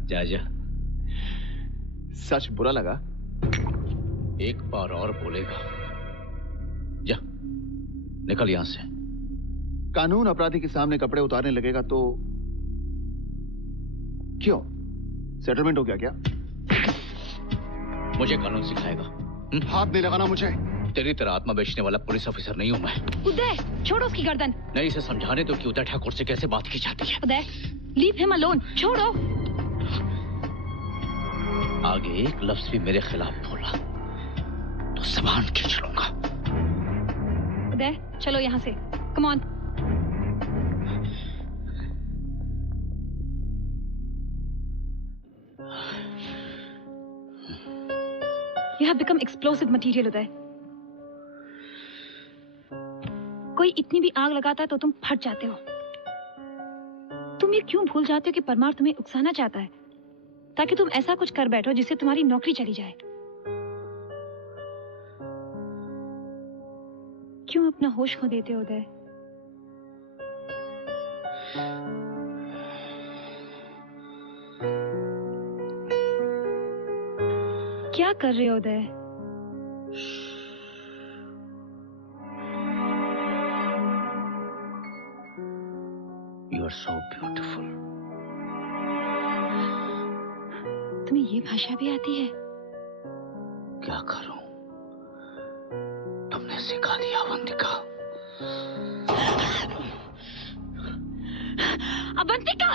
जा जा। सच बुरा लगा? एक बार और बोलेगा, जा निकल यहां से। कानून अपराधी के सामने कपड़े उतारने लगेगा तो क्यों? सेटलमेंट हो गया क्या? मुझे कानून सिखाएगा? हाथ नहीं लगाना मुझे। तेरी तरह आत्मा बेचने वाला पुलिस ऑफिसर नहीं हूं मैं। उदय, छोड़ो उसकी गर्दन। नहीं, इसे समझाने तो कि उदय ठाकुर से कैसे बात की जाती है। उदय, लीव हिम अलोन, छोड़ो। आगे एक लफ्ज भी मेरे खिलाफ बोला तो जबान खींच लूंगा। उदय, चलो यहाँ से। Come on. You have become explosive material, उदय। कोई इतनी भी आग लगाता है तो तुम फट जाते हो। तुम ये क्यों भूल जाते हो कि परमार तुम्हें उकसाना चाहता है ताकि तुम ऐसा कुछ कर बैठो जिससे तुम्हारी नौकरी चली जाए। क्यों अपना होश खो देते हो उदय? क्या कर रहे हो उदय? You are so beautiful. तुम्हें ये भाषा भी आती है? क्या करूं? तुमने सिखा दिया अवंतिका। अवंतिका!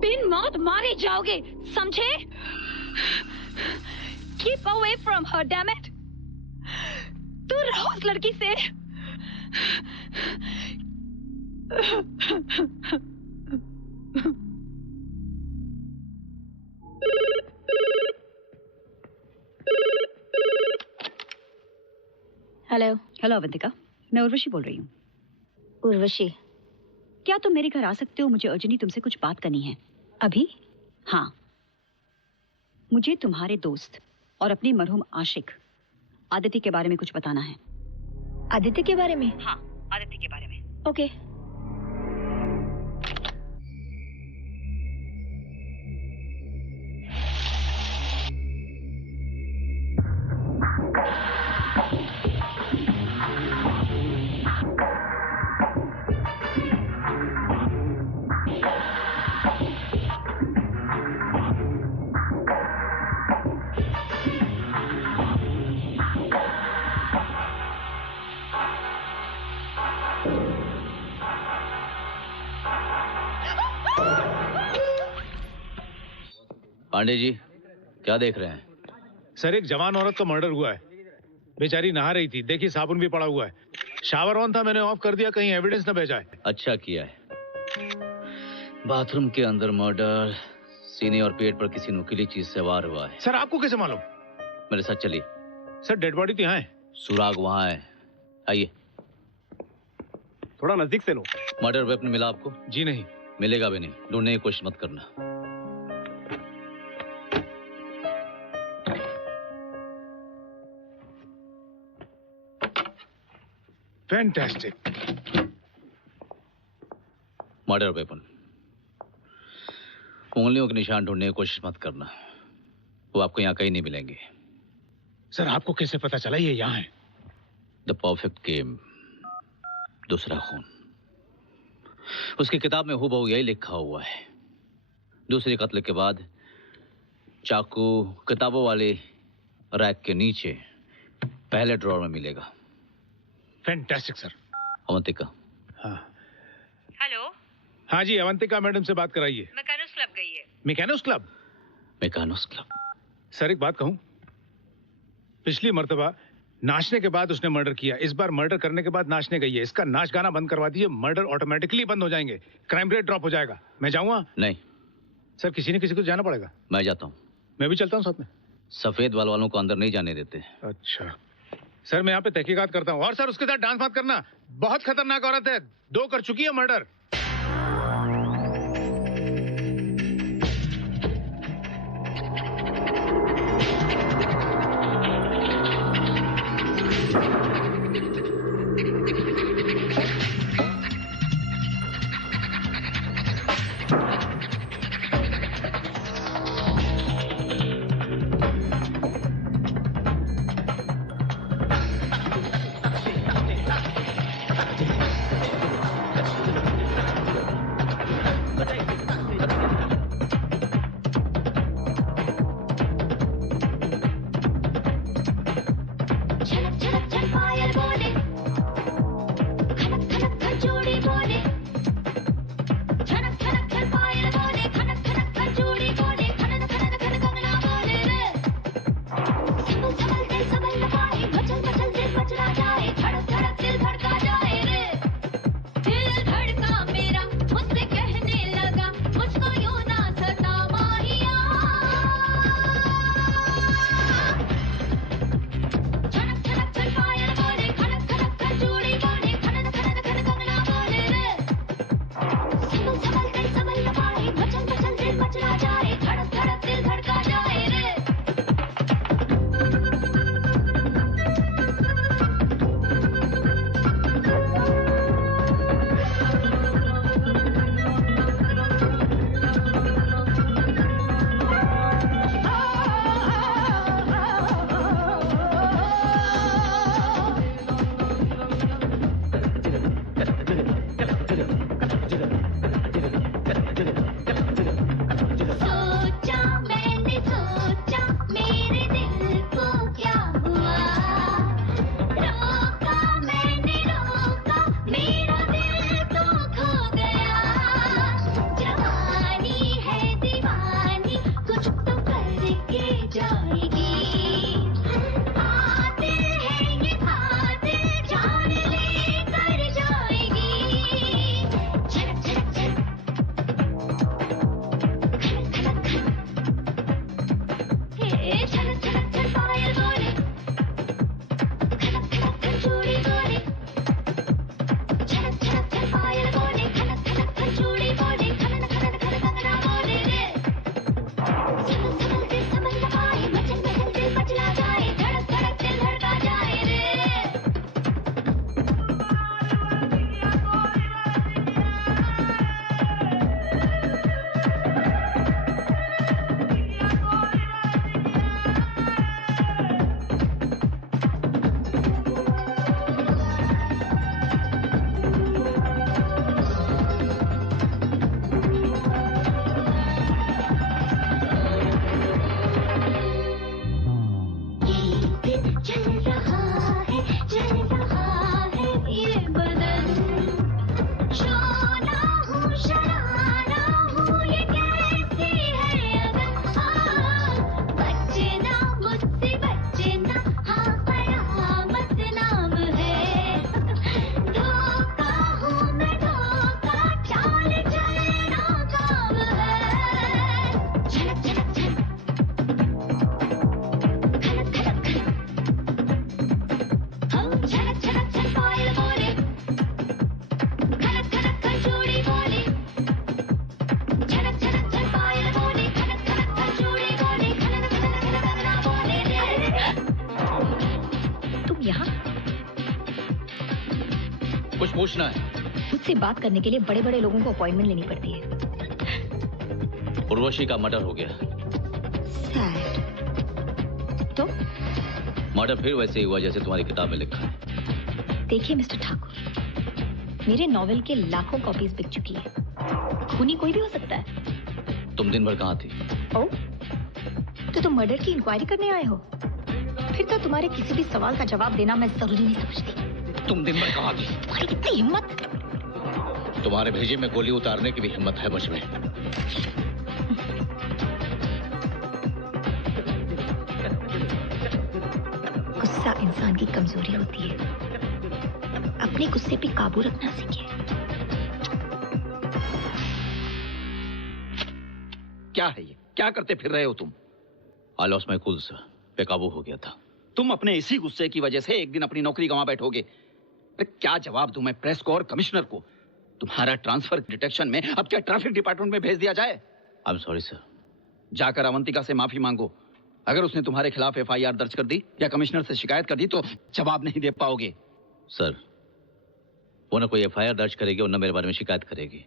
बिन मौत मारे जाओगे, समझे? Keep away from her, damn it! दूर रहो उस लड़की से। हेलो। हेलो अवंतिका, मैं उर्वशी बोल रही हूँ। उर्वशी, क्या तुम मेरे घर आ सकते हो? मुझे अर्जेंटली तुमसे कुछ बात करनी है। अभी? हाँ, मुझे तुम्हारे दोस्त और अपने मरहूम आशिक आदित्य के बारे में कुछ बताना है। आदित्य के बारे में? हाँ, आदित्य के बारे में। ओके। पांडे जी, क्या देख रहे हैं? सर, एक जवान औरत का मर्डर हुआ है। बेचारी नहा रही थी, देखिए साबुन भी पड़ा हुआ है। शावर ऑन था, मैंने ऑफ कर दिया, कहीं एविडेंस न बह जाए। अच्छा किया है। बाथरूम के अंदर मर्डर, सीने और पेट पर किसी नुकीली चीज से वार हुआ है। सर, आपको कैसे मालूम? मेरे साथ चलिए। सर, डेड बॉडी तो यहाँ है। सुराग वहाँ है, आइए। थोड़ा नजदीक से लो। मर्डर वेपन मिला आपको? जी नहीं। मिलेगा भी नहीं, ढूंढने की कोशिश मत करना। फैंटास्टिक। Murder weapon. उंगलियों के निशान ढूंढने की कोशिश मत करना, वो आपको यहाँ कहीं नहीं मिलेंगे। सर, आपको कैसे पता चला ये यहाँ है? द परफेक्ट गेम, दूसरा खून। उसकी किताब में हूबहू यही लिखा हुआ है। दूसरे कत्ल के बाद चाकू किताबों वाले रैक के नीचे पहले ड्रॉर में मिलेगा। Fantastic sir. अवंतिका। हाँ। हेलो। हाँ जी, अवंतिका मैडम से बात कराइए। मैकानोस क्लब गई है। मैकानोस क्लब? मैकानोस क्लब। सर, एक बात कहूं? पिछली मर्तबा नाचने के बाद उसने मर्डर किया, इस बार मर्डर करने के बाद नाचने गई है। इसका नाच गाना बंद करवा दीजिए, मर्डर ऑटोमेटिकली बंद हो जाएंगे, क्राइम रेट ड्रॉप हो जाएगा। मैं जाऊंगा? नहीं सर, किसी न किसी को जाना पड़ेगा। मैं जाता हूँ। मैं भी चलता हूँ साथ में। सफेद बाल वालों को अंदर नहीं जाने देते। अच्छा सर, मैं यहाँ पे तहकीकात करता हूँ। और सर, उसके साथ डांस मत करना, बहुत खतरनाक औरत है, 2 कर चुकी है मर्डर। पूछना है? मुझसे बात करने के लिए बड़े बड़े लोगों को अपॉइंटमेंट लेनी पड़ती है। उर्वशी का मर्डर हो गया। सैड। तो मर्डर फिर वैसे ही हुआ जैसे तुम्हारी किताब में लिखा है। देखिए मिस्टर ठाकुर, मेरे नॉवेल के लाखों कॉपीज बिक चुकी है। खूनी कोई भी हो सकता है। तुम दिन भर कहाँ थी? ओह, तो तुम मर्डर की इंक्वायरी करने आए हो? फिर तो तुम्हारे किसी भी सवाल का जवाब देना मैं जरूरी नहीं समझती। तुम दिन भर कहाँ थी? तुम्हारी कितनी हिम्मत! तुम्हारे भेजे में गोली उतारने की भी हिम्मत है मुझ में। गुस्सा इंसान की कमजोरी होती है। अपने गुस्से पे काबू रखना सीखिए। क्या है ये? क्या करते फिर रहे हो तुम? I lost my cool sir, बेकाबू हो गया था। तुम अपने इसी गुस्से की वजह से एक दिन अपनी नौकरी गंवा बैठोगे। अरे क्या जवाब दूं मैं प्रेस को और कमिश्नर को? तुम्हारा ट्रांसफर डिटेक्शन में अब क्या ट्रैफिक डिपार्टमेंट में भेज दिया जाए? I am sorry sir. जाकर अवंतिका से माफी मांगो। अगर उसने तुम्हारे खिलाफ FIR दर्ज कर दी या कमिश्नर से शिकायत कर दी तो जवाब नहीं दे पाओगे। सर, वो ना कोई FIR दर्ज करेगी और ना मेरे बारे में शिकायत करेगी।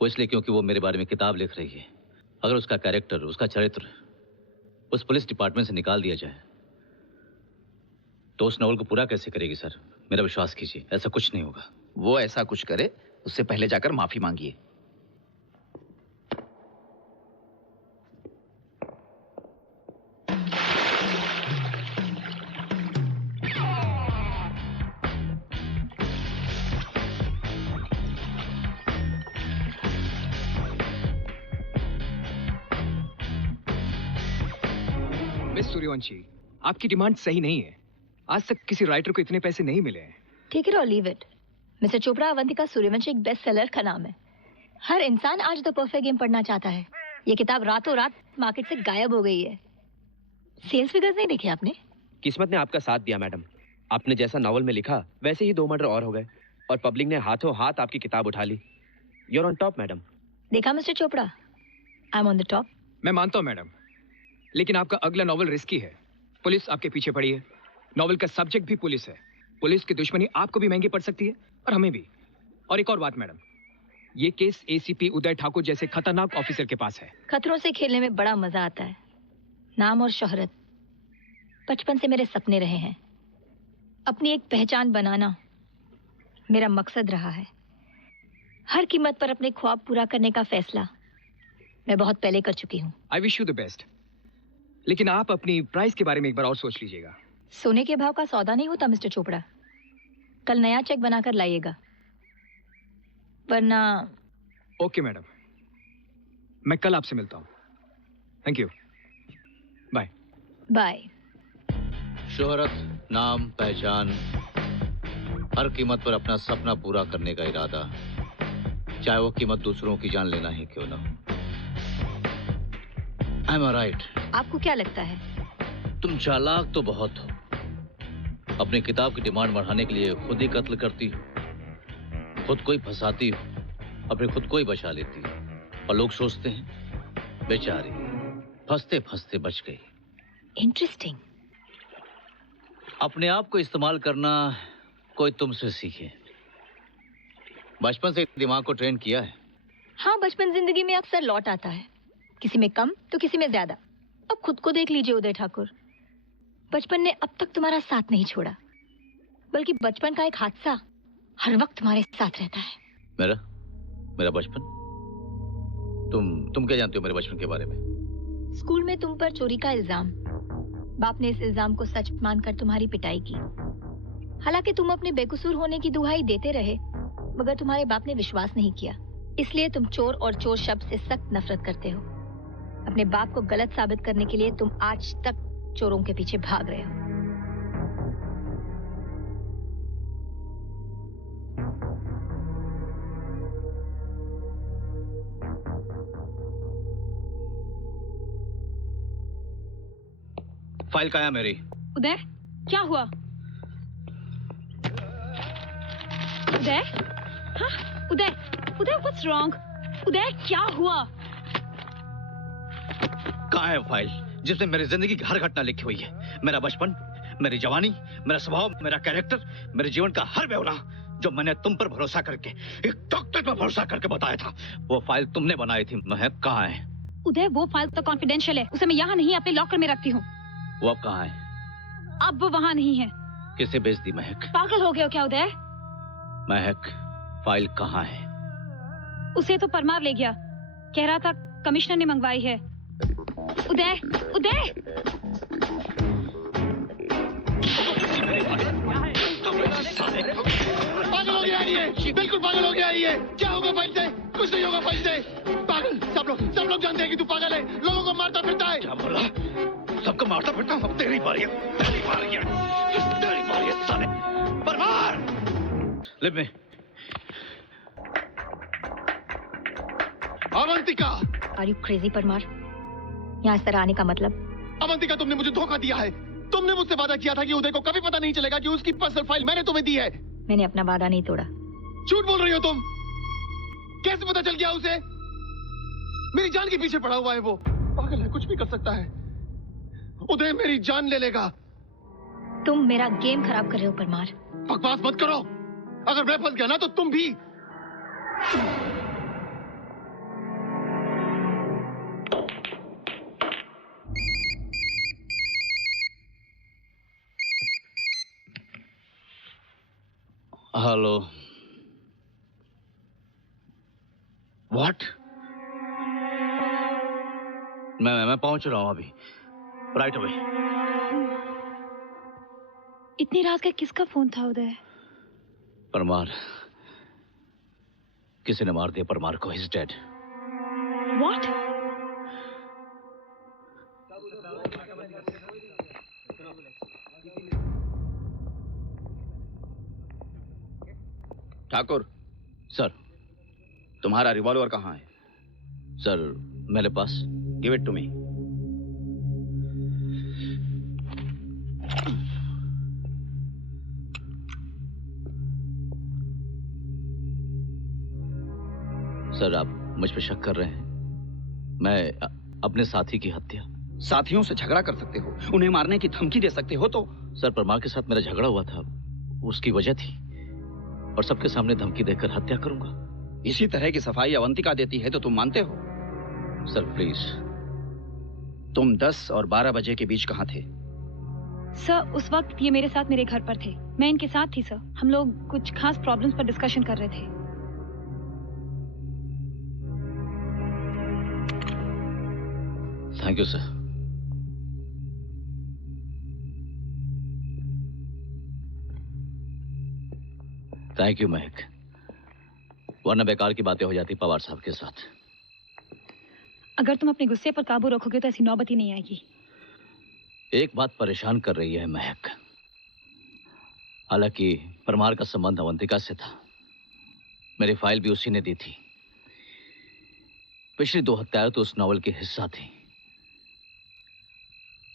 वो इसलिए क्योंकि वो मेरे बारे में किताब लिख रही है। अगर उसका कैरेक्टर, उसका चरित्र उस पुलिस डिपार्टमेंट से निकाल दिया जाए तो उस नॉवल को पूरा कैसे करेगी सर? मेरा विश्वास कीजिए, ऐसा कुछ नहीं होगा। वो ऐसा कुछ करे उससे पहले जाकर माफी मांगिए। मिस सूर्यवंशी, आपकी डिमांड सही नहीं है। आज तक किसी राइटर को इतने पैसे नहीं मिले हैं। टेक इट और leave it. Mister Chopra, Avantika Suryavanshi एक बेस्ट सेलर का नाम है। हर इंसान आज द परफेक्ट गेम पढ़ना चाहता है। ये किताब रातों रात मार्केट से गायब हो गई है। सेल्स फिगर्स नहीं देखे आपने? किस्मत ने आपका साथ दिया मैडम। आपने जैसा नॉवल में लिखा वैसे ही 2 मर्डर और हो गए और पब्लिक ने हाथों हाथ आपकी किताब उठा ली। You're on top madam. देखा mister Chopra, I am on the top. मैं मानता हूँ मैडम, लेकिन आपका अगला नॉवल रिस्की है। पुलिस आपके पीछे पड़ी है। नॉवल का सब्जेक्ट भी पुलिस है। पुलिस की दुश्मनी आपको भी महंगी पड़ सकती है और हमें भी। और एक और बात मैडम, ये केस ACP उदय ठाकुर जैसे खतरनाक ऑफिसर के पास है। खतरों से खेलने में बड़ा मजा आता है। नाम और शोहरत बचपन से मेरे सपने रहे हैं। अपनी एक पहचान बनाना मेरा मकसद रहा है। हर कीमत पर अपने ख्वाब पूरा करने का फैसला मैं बहुत पहले कर चुकी हूँ। I wish you the best, लेकिन आप अपनी प्राइस के बारे में एक बार और सोच लीजिएगा। सोने के भाव का सौदा नहीं होता मिस्टर चोपड़ा। कल नया चेक बनाकर लाइएगा, वरना। ओके मैडम, मैं कल आपसे मिलता हूँ। Thank you, bye. बाय। शोहरत, नाम, पहचान, हर कीमत पर अपना सपना पूरा करने का इरादा, चाहे वो कीमत दूसरों की जान लेना ही क्यों ना हो। I am right? आपको क्या लगता है? तुम चालाक तो बहुत हो। अपनी किताब की डिमांड बढ़ाने के लिए खुद ही कत्ल करती हो, खुद को ही फंसाती हो, अपने खुद को ही बचा लेती हो, और लोग सोचते हैं बेचारी फंसते फंसते बच गई। इंटरेस्टिंग। अपने आप को इस्तेमाल करना कोई तुमसे सीखे। बचपन से दिमाग को ट्रेन किया है। हाँ, बचपन जिंदगी में अक्सर लौट आता है, किसी में कम तो किसी में ज्यादा। अब खुद को देख लीजिए उदय ठाकुर, बचपन ने अब तक तुम्हारा साथ नहीं छोड़ा, बल्कि बचपन का एक हादसा हर वक्त तुम्हारे साथ रहता है। मेरा बचपन? तुम क्या जानते हो मेरे बचपन के बारे में? स्कूल में तुम पर चोरी का इल्जाम। बाप ने इस इल्जाम को सच मानकर तुम्हारी पिटाई की। हालांकि तुम अपने बेकसूर होने की दुहाई देते रहे, मगर तुम्हारे बाप ने विश्वास नहीं किया। इसलिए तुम चोर और चोर शब्द से सख्त नफरत करते हो। अपने बाप को गलत साबित करने के लिए तुम आज तक चोरों के पीछे भाग रहे हो। फाइल कहाँ है मेरी? उदय, क्या हुआ? उदय? हाँ, उदय, व्हाट्स रॉन्ग? उदय, क्या हुआ? कहाँ है फाइल जिसमें मेरी जिंदगी की हर घटना लिखी हुई है? मेरा बचपन, मेरी जवानी, मेरा स्वभाव, मेरा कैरेक्टर, मेरे जीवन का हर ब्यौरा जो मैंने तुम पर भरोसा करके, एक डॉक्टर पर भरोसा करके बताया था, वो फाइल तुमने बनाई थी। महक कहाँ है? उदय, वो फाइल तो कॉन्फिडेंशियल है, उसे मैं यहाँ नहीं अपने लॉकर में रखती हूँ। वो अब कहाँ है? अब वो वहाँ नहीं है। किसे भेज दी महक? पागल हो गए हो क्या उदय? महक, फाइल कहाँ है? उसे तो परमार ले गया, कह रहा था कमिश्नर ने मंगवाई है। उदय, उदय! पागल हो गया ये, बिल्कुल पागल हो गया ये। क्या होगा फाइल से? कुछ नहीं होगा फाइल से। पागल, सब लोग जानते हैं कि तू पागल है, लोगों को मारता फिरता है। क्या बोला? सबको मारता फिरता हूँ? अब तेरी बारी है, तेरी बारी है, तेरी बारी है साले। परमार! लिव में। Avantika! Are you crazy, Parmar? यहाँ इस तरह आने का मतलब? अवंतिका, तुमने मुझे धोखा दिया है। तुमने मुझसे वादा किया था कि उदय को कभी पता नहीं चलेगा कि उसकी पर्सनल फाइल मैंने तुम्हें दी है। मैंने अपना वादा नहीं तोड़ा। झूठ बोल रही हो तुम। कैसे पता चल गया उसे? मेरी जान के पीछे पड़ा हुआ है वो। पागल है, कुछ भी कर सकता है। उदय मेरी जान ले लेगा। तुम मेरा गेम खराब कर रहे हो परमार। बकवास मत करो। अगर मैं फंस गया ना तो तुम भी। हेलो। व्हाट? मैं पहुंच रहा हूं अभी, राइट अवे। इतनी रात का किसका फोन था उदय? परमार, किसी ने मार दिया परमार को। He's dead. What? Thakur sir. तुम्हारा रिवॉल्वर कहाँ है? सर, मेरे पास। Give it to me. Sir, आप मुझ पर शक कर रहे हैं? मैं अपने साथी की हत्या। साथियों से झगड़ा कर सकते हो, उन्हें मारने की धमकी दे सकते हो तो? सर, परमार के साथ मेरा झगड़ा हुआ था, उसकी वजह थी, और सबके सामने धमकी देकर हत्या करूंगा। इसी तरह की सफाई अवंतिका देती है तो तुम मानते हो? Sir please. तुम 10 और 12 बजे के बीच कहाँ थे? सर, उस वक्त ये मेरे साथ मेरे घर पर थे, मैं इनके साथ थी सर। हम लोग कुछ खास प्रॉब्लम्स पर डिस्कशन कर रहे थे। Thank you sir. Thank you महक, वरना बेकार की बातें हो जाती पवार साहब के साथ। अगर तुम अपने गुस्से पर काबू रखोगे तो ऐसी नौबत ही नहीं आएगी। एक बात परेशान कर रही है महक। हालांकि परमार का संबंध अवंतिका से था, मेरी फाइल भी उसी ने दी थी। पिछली 2 हत्याएं तो उस नॉवल की हिस्सा थी,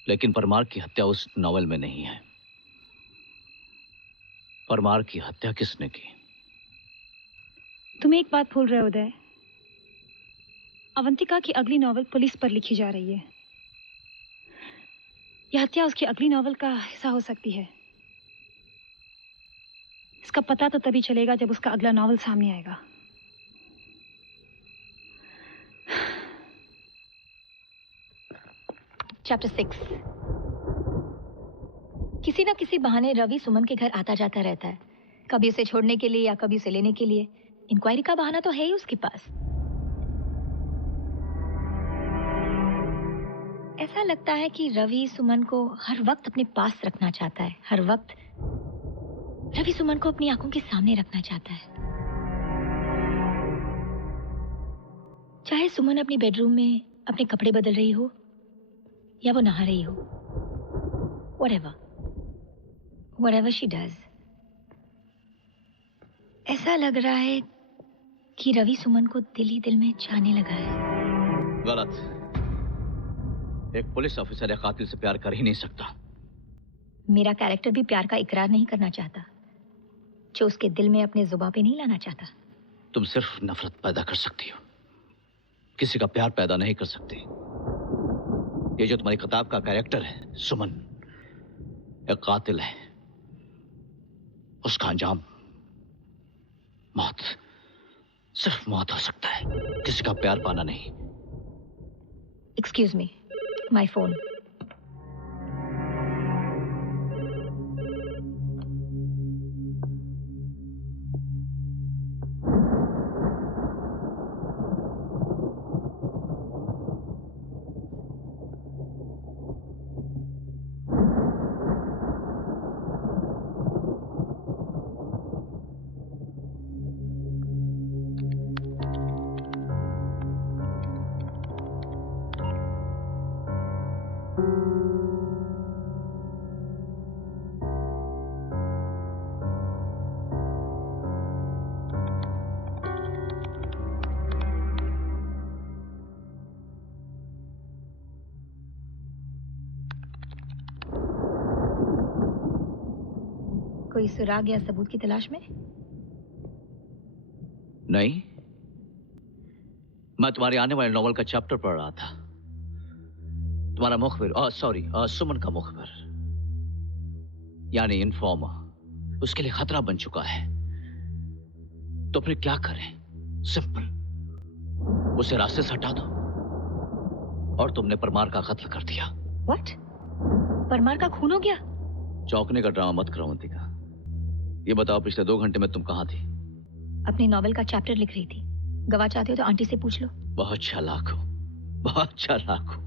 लेकिन परमार की हत्या उस नॉवल में नहीं है। परमार की हत्या किसने की? तुम एक बात भूल रहे हो उदय, अवंतिका की अगली नॉवल पुलिस पर लिखी जा रही है। यह हत्या उसकी अगली नॉवल का हिस्सा हो सकती है। इसका पता तो तभी चलेगा जब उसका अगला नॉवल सामने आएगा। चैप्टर 6। किसी न किसी बहाने रवि सुमन के घर आता जाता रहता है, कभी उसे छोड़ने के लिए या कभी उसे लेने के लिए। इंक्वायरी का बहाना तो है ही उसके पास। ऐसा लगता है कि रवि सुमन को हर वक्त अपने पास रखना चाहता है, हर वक्त रवि सुमन को अपनी आंखों के सामने रखना चाहता है। चाहे सुमन अपनी बेडरूम में अपने कपड़े बदल रही हो या वो नहा रही हो, whatever she does, ऐसा लग रहा है कि रवि सुमन को दिल ही दिल में चाहने लगा है। गलत। एक पुलिस ऑफिसर या कातिल से प्यार कर ही नहीं सकता। मेरा कैरेक्टर भी प्यार का इकरार नहीं करना चाहता, जो उसके दिल में अपने जुबान पे नहीं लाना चाहता। तुम सिर्फ नफरत पैदा कर सकती हो, किसी का प्यार पैदा नहीं कर सकती। ये जो तुम्हारी किताब का कैरेक्टर है सुमन, एक कातिल है, उसका अंजाम मौत, सिर्फ मौत हो सकता है, किसी का प्यार पाना नहीं। Excuse me, my phone. कोई सुराग या सबूत की तलाश में? नहीं, मैं तुम्हारे आने वाले नॉवल का चैप्टर पढ़ रहा था। तुम्हारा मुखबिर, सुमन का मुखबिर यानी इन्फॉर्मर उसके लिए खतरा बन चुका है। तो फिर क्या करें? सिंपल, उसे रास्ते से हटा दो। और तुमने परमार का कत्ल कर दिया। व्हाट? परमार का खून हो गया? चौंकने का ड्रामा मत करो अवंतिका। ये बताओ, पिछले 2 घंटे में तुम कहाँ थी? अपने नॉवेल का चैप्टर लिख रही थी। गवाह चाहते हो तो आंटी से पूछ लो। बहुत चालाक हो, बहुत चालाक हो।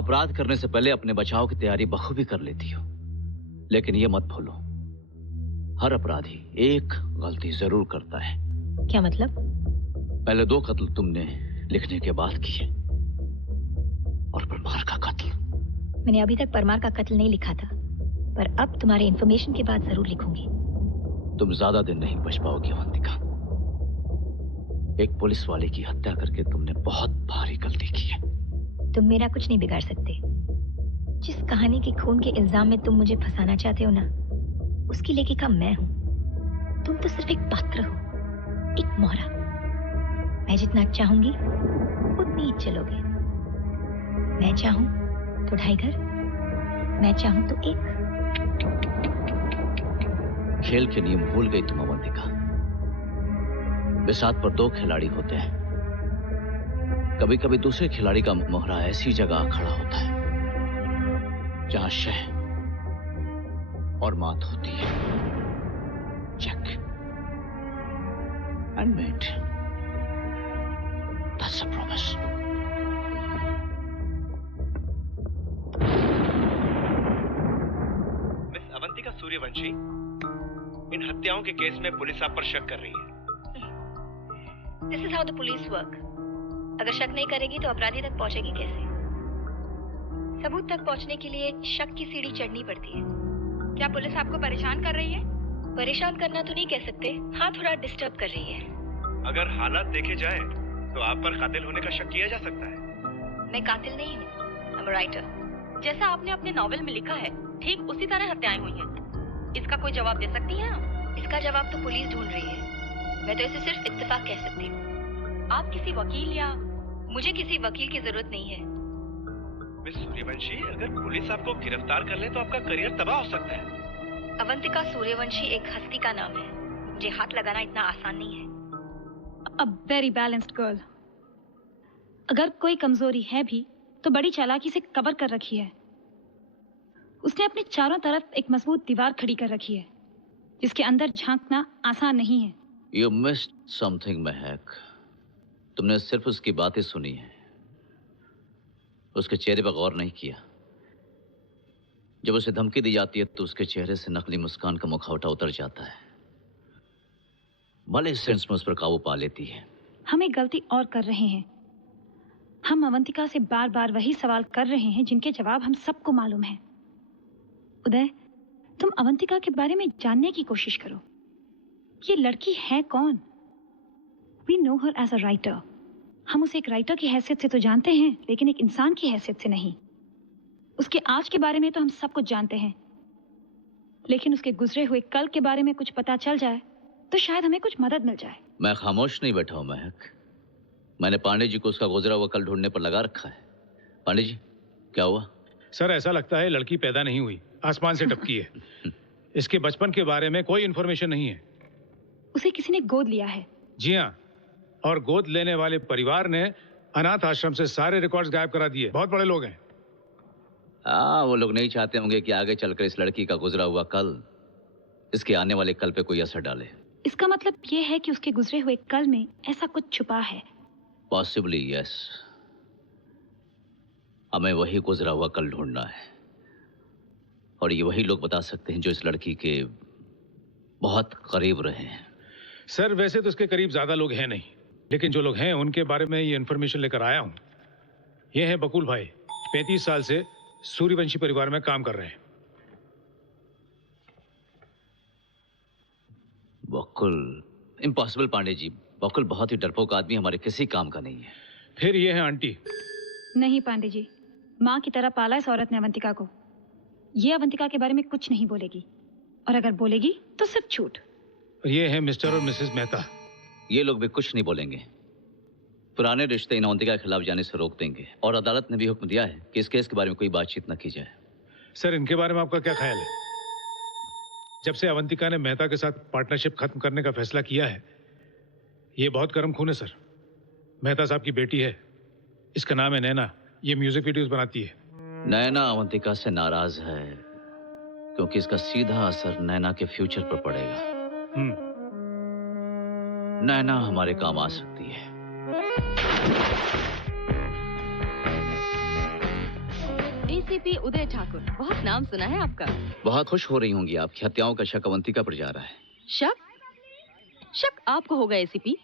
अपराध करने से पहले अपने बचाव की तैयारी बखूबी कर लेती हो। लेकिन ये मत भूलो, हर अपराधी एक गलती जरूर करता है। क्या मतलब? पहले 2 कत्ल तुमने लिखने के बाद किए, और परमार का कत्ल। मैंने अभी तक परमार का कत्ल नहीं लिखा था, पर अब तुम्हारे इंफॉर्मेशन के बाद जरूर लिखूंगी। तुम ज्यादा दिन नहीं बच पाओगी अवंतिका। एक पुलिस वाले की हत्या करके तुमने बहुत भारी गलती की है। तुम मेरा कुछ नहीं बिगाड़ सकते। जिस कहानी के खून के इल्जाम में तुम मुझे फंसाना चाहते हो ना, उसकी लेखिका मैं हूं। तुम तो सिर्फ एक पात्र हो, एक मोहरा। मैं जितना चाहूंगी उतनी ही चलोगे। मैं चाहूं तो 2.5 घर, मैं चाहूं तो 1। खेल के नियम भूल गई तुम अवंतिका। बिसात पर 2 खिलाड़ी होते हैं। कभी कभी दूसरे खिलाड़ी का मोहरा ऐसी जगह खड़ा होता है जहां शह और मात होती है। Check and mate. That's a promise. Miss Avantika Suryavanshi, इन हत्याओं के केस में पुलिस आप पर शक कर रही है। This is how the police work. अगर शक नहीं करेगी तो अपराधी तक पहुंचेगी कैसे? सबूत तक पहुंचने के लिए शक की सीढ़ी चढ़नी पड़ती है। क्या पुलिस आपको परेशान कर रही है? परेशान करना तो नहीं कह सकते, हाँ थोड़ा डिस्टर्ब कर रही है। अगर हालात देखे जाए तो आप पर कातिल होने का शक किया जा सकता है। मैं कातिल नहीं हूँ, आई एम अ राइटर। जैसा आपने अपने नॉवेल में लिखा है, ठीक उसी तरह हत्याएं हुई हैं। इसका कोई जवाब दे सकती हैं आप? इसका जवाब तो पुलिस ढूंढ रही है। मैं तो इसे सिर्फ इत्तेफाक कह सकती हूँ। आप किसी वकील या? मुझे किसी वकील की जरूरत नहीं है। मिस सूर्यवंशी, अगर पुलिस आपको गिरफ्तार कर ले तो आपका करियर तबाह हो सकता है। अवंतिका सूर्यवंशी एक हस्ती का नाम है। मुझे हाथ लगाना इतना आसान नहीं है। A very balanced girl. अगर कोई कमजोरी है भी तो बड़ी चालाकी से कवर कर रखी है। उसने अपने चारों तरफ एक मजबूत दीवार खड़ी कर रखी है जिसके अंदर झांकना आसान नहीं है। You missed something, महक। तुमने सिर्फ उसकी बातें सुनी है, उसके चेहरे पर गौर नहीं किया। जब उसे धमकी दी जाती है तो उसके चेहरे से नकली मुस्कान का मुखौटा उतर जाता है। भले सेंस में उस पर काबू पा लेती है। हम एक गलती और कर रहे हैं। हम अवंतिका से बार बार वही सवाल कर रहे हैं जिनके जवाब हम सबको मालूम है। उदय, तुम अवंतिका के बारे में जानने की कोशिश करो। ये लड़की है कौन? We know her as a writer. हम उसे एक राइटर की हैसियत से तो जानते हैं, लेकिन एक इंसान की हैसियत से नहीं। उसके आज के बारे में तो हम सब कुछ जानते हैं, लेकिन उसके गुजरे हुए कल के बारे में कुछ पता चल जाए तो शायद हमें कुछ मदद मिल जाए। मैं खामोश नहीं बैठा हूं महक। मैंने पांडे जी को उसका गुजरा हुआ कल ढूंढने पर लगा रखा है। पांडे जी, क्या हुआ? सर, ऐसा लगता है लड़की पैदा नहीं हुई, आसमान से टपकी है। इसके बचपन के बारे में कोई इंफॉर्मेशन नहीं है। उसे किसी ने गोद लिया है। जी हाँ, और गोद लेने वाले परिवार ने अनाथ आश्रम से सारे रिकॉर्ड्स गायब करा दिए। बहुत बड़े लोग हैं। हाँ, वो लोग नहीं चाहते होंगे कि आगे चलकर इस लड़की का गुजरा हुआ कल इसके आने वाले कल पे कोई असर डाले। इसका मतलब ये है कि उसके गुजरे हुए कल में ऐसा कुछ छुपा है। Possibly yes. हमें वही गुजरा हुआ कल ढूंढना है, और ये वही लोग बता सकते हैं जो इस लड़की के बहुत करीब रहे हैं। सर, वैसे तो इसके करीब ज्यादा लोग हैं नहीं, लेकिन जो लोग हैं उनके बारे में ये इन्फॉर्मेशन लेकर आया हूं। ये हैं बकुल भाई, 35 साल से सूर्यवंशी परिवार में काम कर रहे हैं। बकुल? इम्पॉसिबल पांडे जी, बकुल बहुत ही डरपोक आदमी, हमारे किसी काम का नहीं है। फिर ये है आंटी। नहीं पांडे जी, माँ की तरह पाला इस औरत ने अवंतिका को। ये अवंतिका के बारे में कुछ नहीं बोलेगी, और अगर बोलेगी तो सिर्फ झूठ। ये है मिस्टर और मिसेस मेहता। ये लोग भी कुछ नहीं बोलेंगे। पुराने रिश्ते इन अवंतिका के खिलाफ जाने से रोक देंगे, और अदालत ने भी हुक्म दिया है कि इस केस के बारे में कोई बातचीत न की जाए। सर, इनके बारे में आपका क्या ख्याल है? जब से अवंतिका ने मेहता के साथ पार्टनरशिप खत्म करने का फैसला किया है, ये बहुत गर्म खून है सर। मेहता साहब की बेटी है, इसका नाम है नैना। ये म्यूजिक वीडियोस बनाती है। नैना अवंतिका से नाराज है क्योंकि इसका सीधा असर नैना के फ्यूचर पर पड़ेगा। नैना हमारे काम आ सकती है। एसीपी उदय ठाकुर, बहुत नाम सुना है आपका। बहुत खुश हो रही होंगी, आपकी हत्याओं का शक अवंतिका पर जा रहा है। शक आपको होगा एसीपी।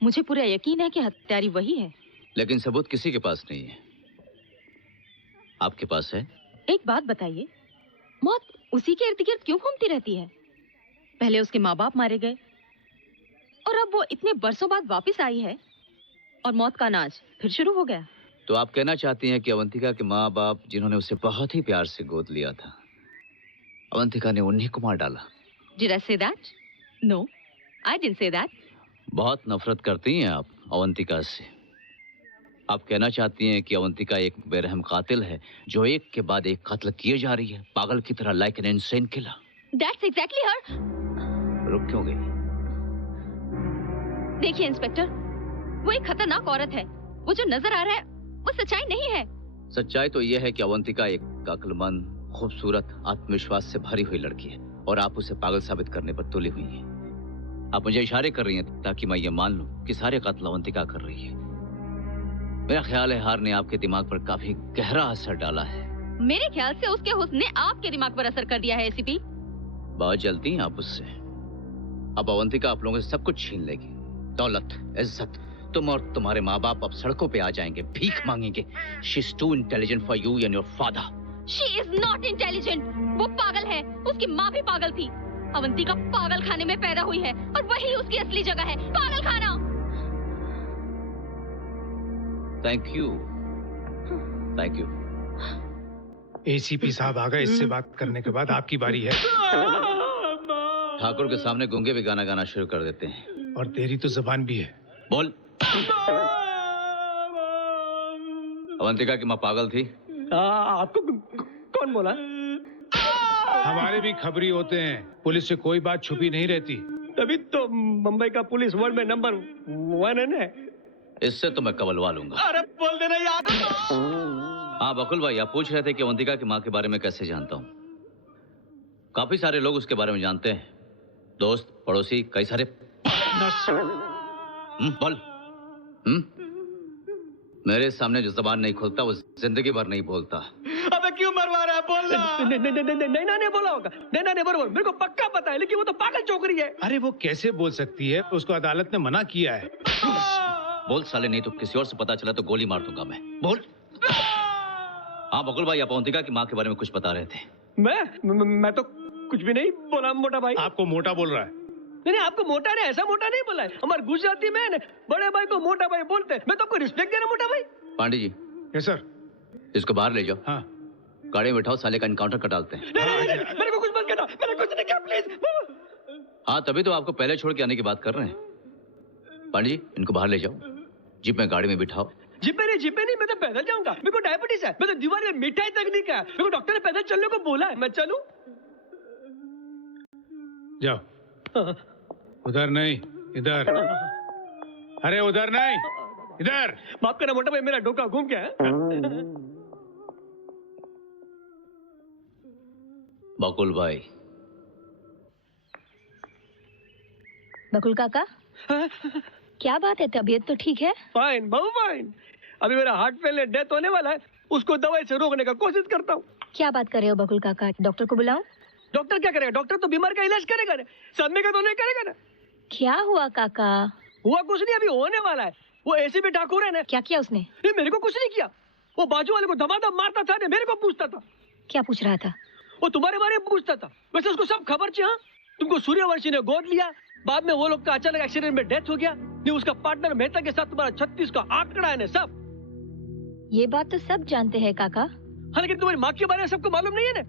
मुझे पूरा यकीन है कि हत्यारी वही है। लेकिन सबूत किसी के पास नहीं है। आपके पास है? एक बात बताइए, मौत उसी के इर्द गिर्द क्यों घूमती रहती है? पहले उसके माँ बाप मारे गए, और अब वो इतने बरसों बाद वापस आई है, और मौत का नाच फिर शुरू हो गया। तो आप कहना चाहती हैं कि अवंतिका के माँ बाप, जिन्होंने उसे बहुत ही प्यार से गोद लिया था, अवंतिका ने उन्हीं को मार डाला? Did I say that? No, I didn't say that. बहुत नफरत करती हैं आप अवंतिका से। आप कहना चाहती हैं कि अवंतिका एक बेरहम कातिल है जो एक के बाद एक कत्ल किए जा रही है, पागल की तरह, like an insane killer. That's exactly her. रुक क्यों गई? देखिए इंस्पेक्टर, वो एक खतरनाक औरत है। वो जो नजर आ रहा है वो सच्चाई नहीं है। सच्चाई तो यह है कि अवंतिका एक अक्लमंद, खूबसूरत, आत्मविश्वास से भरी हुई लड़की है, और आप उसे पागल साबित करने पर तुली हुई हैं। आप मुझे इशारे कर रही हैं ताकि मैं ये मान लूं कि सारे कत्ल अवंतिका कर रही है। मेरा ख्याल है हार ने आपके दिमाग पर काफी गहरा असर डाला है। मेरे ख्याल से उसके हुस्न ने आपके दिमाग पर असर कर दिया है एसीपी। बहुत जल्दी हैं आप उससे। अब अवंतिका आप लोगों से सब कुछ छीन लेगी। दौलत, इज्जत, तुम और तुम्हारे माँ बाप अब सड़कों पे आ जाएंगे, भीख मांगेंगे। She is too intelligent for you and your father. She is not intelligent. वो पागल है, उसकी माँ भी पागल थी। अवंतिका पागल खाने में पैदा हुई है, और वही उसकी असली जगह है, पागल खाना। Thank you, thank you. ACP साहब आ गए। इससे बात करने के बाद आपकी बारी है। ठाकुर के सामने गूंगे भी गाना गाना शुरू कर देते हैं। और तेरी तो जुबान भी है। बोल। अवंतिका की माँ पागल थी? आपको कौन बोला? हमारे भी खबरी होते हैं, पुलिस से कोई बात छुपी नहीं रहती। तभी तो मुंबई का पुलिस वर्ल्ड में नंबर 1 है। इससे तो मैं कबलवा लूंगा। अरे बोल देना यार। हाँ बकुल भाई, आप पूछ रहे थे कि अवंतिका की माँ के बारे में कैसे जानता हूँ। काफी सारे लोग उसके बारे में जानते हैं, दोस्त, पड़ोसी, कई सारे। बोल। मेरे सामने जो जबान नहीं खोलता वो जिंदगी भर नहीं बोलता। अबे क्यों मरवा रहा है? बोलना। नैना ने बोला होगा। नैना ने बरोबर, मेरे को पक्का पता है, लेकिन वो तो पागल छोकरी है। अरे वो कैसे बोल सकती है? उसको अदालत ने मना किया है। बोल साले, नहीं तो किसी और से पता चला तो गोली मार दूंगा मैं। बोल। हाँ बकुल भाई, आप अवंतिका की माँ के बारे में कुछ बता रहे थे। मैं तो कुछ भी नहीं बोला मोटा भाई। आपको मोटा बोल रहा है। नहीं, आपको मोटा ने ऐसा मोटा नहीं बोला है। हमारे गुजराती में है, बड़े भाई को मोटा भाई बोलते हैं। मैं तो आपको रिस्पेक्ट दे रहा मोटा भाई। पांडे जी। Yes sir. इसको बाहर ले जाओ। हाँ। गाड़ी में बिठाओ, साले का इनकाउंटर कर डालते हैं। मेरे को कुछ मत कहना, मैंने कुछ नहीं किया, प्लीज। हाँ, तभी तो आपको पहले छोड़ के आने की बात कर रहे हैं। पांडे जी, इनको बाहर ले जाओ, जीप में, गाड़ी में बिठाओ। जीप में नहीं, मैं तो पैदल जाऊंगा। मेरे को डायबिटीज है, मैं तो दीवार में मिठाई तक नहीं खाया। मेरे को डॉक्टर ने पैदल चलने को बोला है। मैं चलूं? जाओ। उधर नहीं, इधर। अरे उधर नहीं, इधर। माफ करना मोटा भाई, मेरा डोका घूम गया है। बकुल भाई। बकुल काका, क्या बात है? तबीयत तो ठीक है? फाइन, बहुत फाइन। अभी मेरा हार्ट फेल डेथ होने वाला है, उसको दवाई से रोकने का कोशिश करता हूँ। क्या बात कर रहे हो बकुल काका? डॉक्टर को बुलाऊं? डॉक्टर क्या करेगा? डॉक्टर तो बीमार का इलाज करेगा ना, सदमे का तो नहीं करेगा ना। क्या हुआ काका? हुआ कुछ नहीं, अभी होने वाला है। वो एसीपी ठाकुर है ना। क्या किया उसने? नहीं, मेरे को कुछ नहीं किया। वो बाजू वाले को धमाधम मारता था ना, मेरे को पूछता था। क्या पूछ रहा था? वो तुम्हारे बारे में पूछता था। वैसे उसको सब खबर थी। हाँ, तुमको सूर्यवंशी ने गोद लिया, बाद में वो लोग का अचानक एक्सीडेंट में डेथ हो गया। नहीं, उसका पार्टनर मेहता के साथ तुम्हारा 36 का आंकड़ा है ना सब। ये बात तो सब जानते हैं काका। हाँ, लेकिन तुम्हारी माँ के बारे में सबको मालूम नहीं है ना।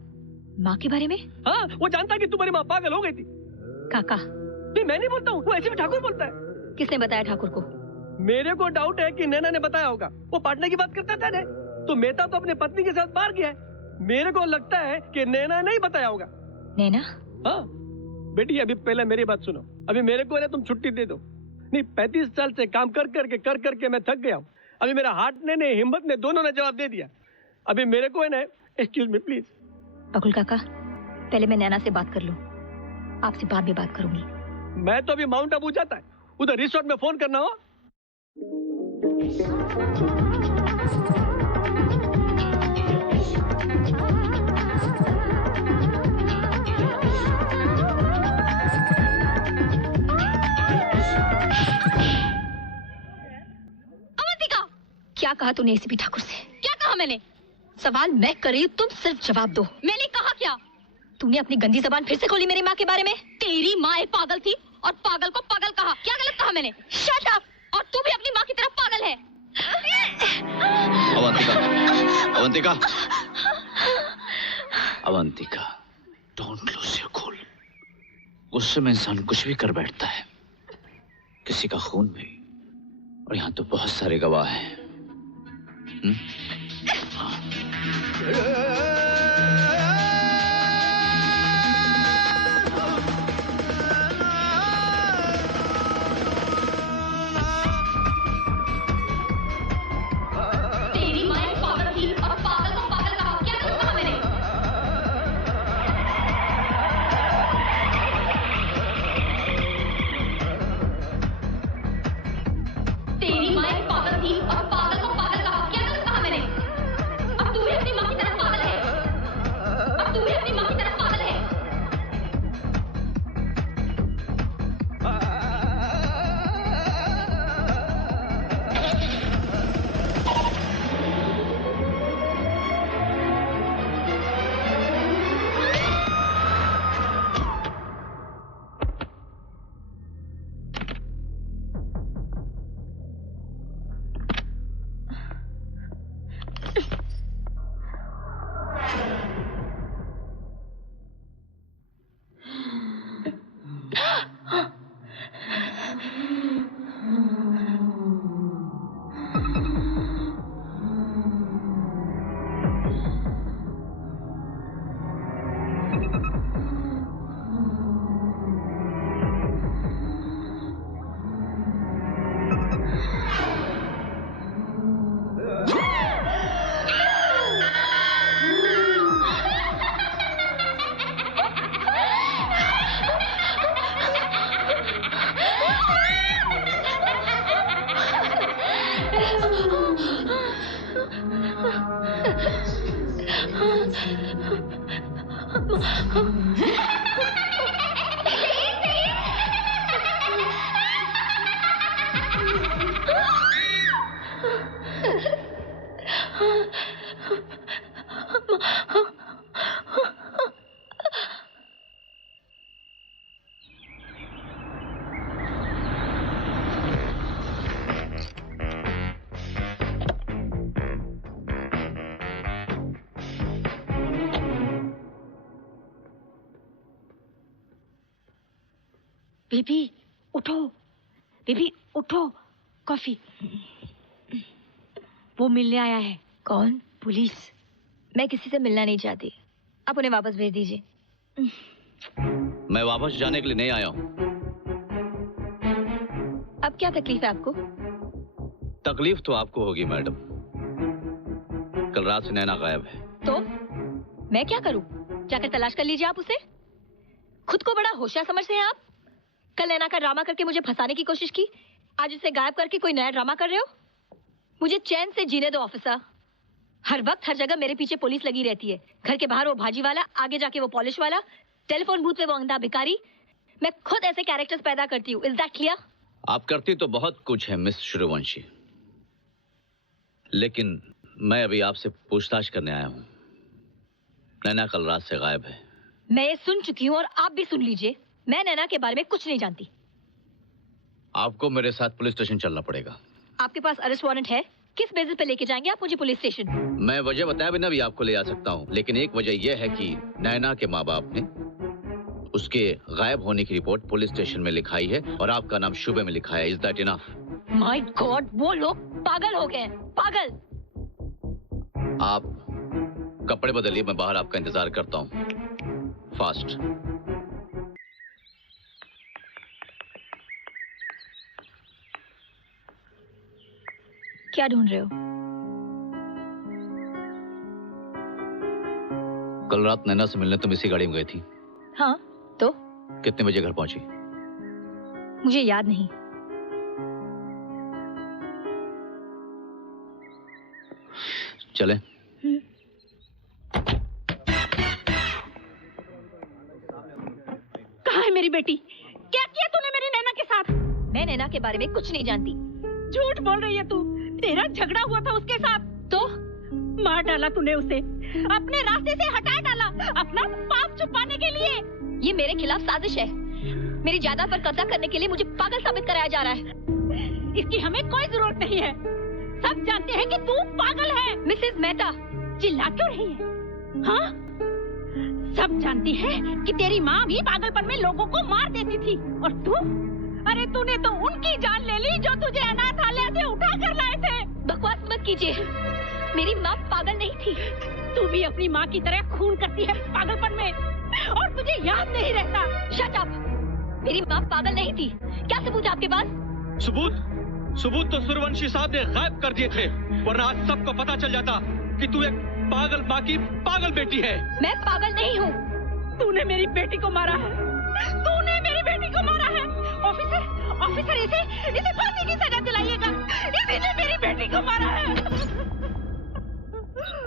माँ के बारे में? हाँ, वो जानता है कि तुम्हारी माँ पागल हो गई थी। काका नहीं, मैं नहीं बोलता हूँ, वो ऐसे भी ठाकुर बोलता है। किसने बताया ठाकुर को? मेरे को डाउट है कि नैना ने बताया होगा। वो पार्टनर की बात करता था ना, तो मेहता तो अपने पत्नी के साथ बाहर गया है। मेरे को लगता है कि नैना नहीं बताया होगा। नैना? हाँ बेटी, अभी पहले मेरी बात सुनो। अभी मेरे को ना तुम छुट्टी दे दो। नहीं, 35 साल से काम कर करके मैं थक गया हूँ। अभी मेरा हार्ट ने हिम्मत ने दोनों ने जवाब दे दिया। अभी मेरे को है ना, एक्सक्यूज मी प्लीज। बकुल काका, पहले मैं नैना से बात कर लूं, आपसे बाद में बात करूंगी। मैं तो अभी माउंट आबू जाता है, उधर रिसोर्ट में फोन करना हो। क्या कहा तूने एसीपी ठाकुर से? क्या कहा मैंने? सवाल मैं कर रही हूँ, तुम सिर्फ जवाब दो। मैंने कहा क्या? तूने अपनी गंदी जबान फिर से खोली मेरी माँ के बारे में। तेरी माँ एक पागल थी और पागल को पागल कहा। क्या गलत कहा मैंने? Shut up! और तू भी अपनी माँ की तरफ पागल है। Avantika, Avantika, Avantika, don't lose your cool. गुस्से में इंसान कुछ भी कर बैठता है, किसी का खून भी। और यहाँ तो बहुत सारे गवाह हैं। तेरी माँ एक पागल थी और पागल को पागल कहा। क्या गलत कहा मैंने? तेरी माँ एक पागल थी और पागल को पागल कहा। क्या गलत कहा मैंने? अब तू भी अपनी माँ की तरफ पागल है। अब तू भी अपनी माँ की तरफ पागल है। बेबी उठो, बेबी उठो, कॉफी। वो मिलने आया है। कौन? पुलिस। मैं किसी से मिलना नहीं चाहती, आप उन्हें वापस भेज दीजिए। मैं वापस जाने के लिए नहीं आया हूं। क्या तकलीफ है आपको? तकलीफ तो आपको होगी मैडम। कल रात से नैना गायब है। तो मैं क्या करूं? जाकर तलाश कर लीजिए आप उसे। खुद को बड़ा होशियार समझते हैं आप। कल नैना का ड्रामा करके मुझे फंसाने की कोशिश की, आज उसे गायब करके कोई नया ड्रामा कर रहे हो? मुझे चैन से जीने दो ऑफिसर। हर वक्त हर जगह मेरे पीछे पुलिस लगी रहती है। घर के बाहर वो भाजी वाला, आगे जाके वो पॉलिश वाला, टेलीफोन बूथ पे वो अंधा भिखारी। मैं खुद ऐसे कैरेक्टर्स पैदा करती हूँ। Is that clear? आप करती तो बहुत कुछ है मिस सूर्यवंशी, लेकिन मैं अभी आपसे पूछताछ करने आया हूँ। नैना कल रात से गायब है। मैं ये सुन चुकी हूँ और आप भी सुन लीजिए। मैं नैना के बारे में कुछ नहीं जानती। आपको मेरे साथ पुलिस स्टेशन चलना पड़ेगा। आपके पास अरेस्ट वारंट है? किस बेसिस पे लेके जाएंगे आप मुझे पुलिस स्टेशन? मैं वजह बताया बिना भी आपको ले जा सकता हूँ, लेकिन एक वजह यह है कि नैना के माँ बाप ने उसके गायब होने की रिपोर्ट पुलिस स्टेशन में लिखाई है और आपका नाम शुबे में लिखा है। Is that enough? My God, वो लोग पागल हो गए। पागल। आप कपड़े बदलिए, मैं बाहर आपका इंतजार करता हूँ। फास्ट। क्या ढूंढ रहे हो? कल रात नैना से मिलने तुम इसी गाड़ी में गई थी? हाँ, तो कितने बजे घर पहुंची? मुझे याद नहीं। चलें? कहाँ है मेरी बेटी? क्या किया तूने मेरी नैना के साथ? मैं नैना के बारे में कुछ नहीं जानती। झूठ बोल रही है तू। तेरा झगड़ा हुआ था उसके साथ। तो मार डाला तूने उसे, अपने रास्ते से हटा डाला, अपना पाप छुपाने के लिए। ये मेरे खिलाफ साजिश है। मेरी जायदाद पर कब्जा करने के लिए मुझे पागल साबित कराया जा रहा है। इसकी हमें कोई जरूरत नहीं है। सब जानते हैं कि तू पागल है। मिसेस मेहता, चिल्ला क्यों रही है? हाँ, सब जानती है कि तेरी माँ भी पागलपन में लोगों को मार देती थी। और तू, अरे तूने तो उनकी जान ले ली जो तुझे अनाथालय से उठा कर लाए थे। बकवास मत कीजिए। मेरी माँ पागल नहीं थी। तू भी अपनी माँ की तरह खून करती है पागलपन में, और तुझे याद नहीं रहता। Shut up. मेरी माँ पागल नहीं थी। क्या सबूत है आपके पास? सबूत तो सूर्यवंशी साहब ने गायब कर दिए थे, वरना आज सबको पता चल जाता कि तू एक पागल माँ की पागल बेटी है। मैं पागल नहीं हूँ। तूने मेरी बेटी को मारा है। तूने मेरी बेटी को मारा है। ऑफिसर, इसे फांसी की सजा दिलाइएगा। इसी ने मेरी बेटी को मारा है।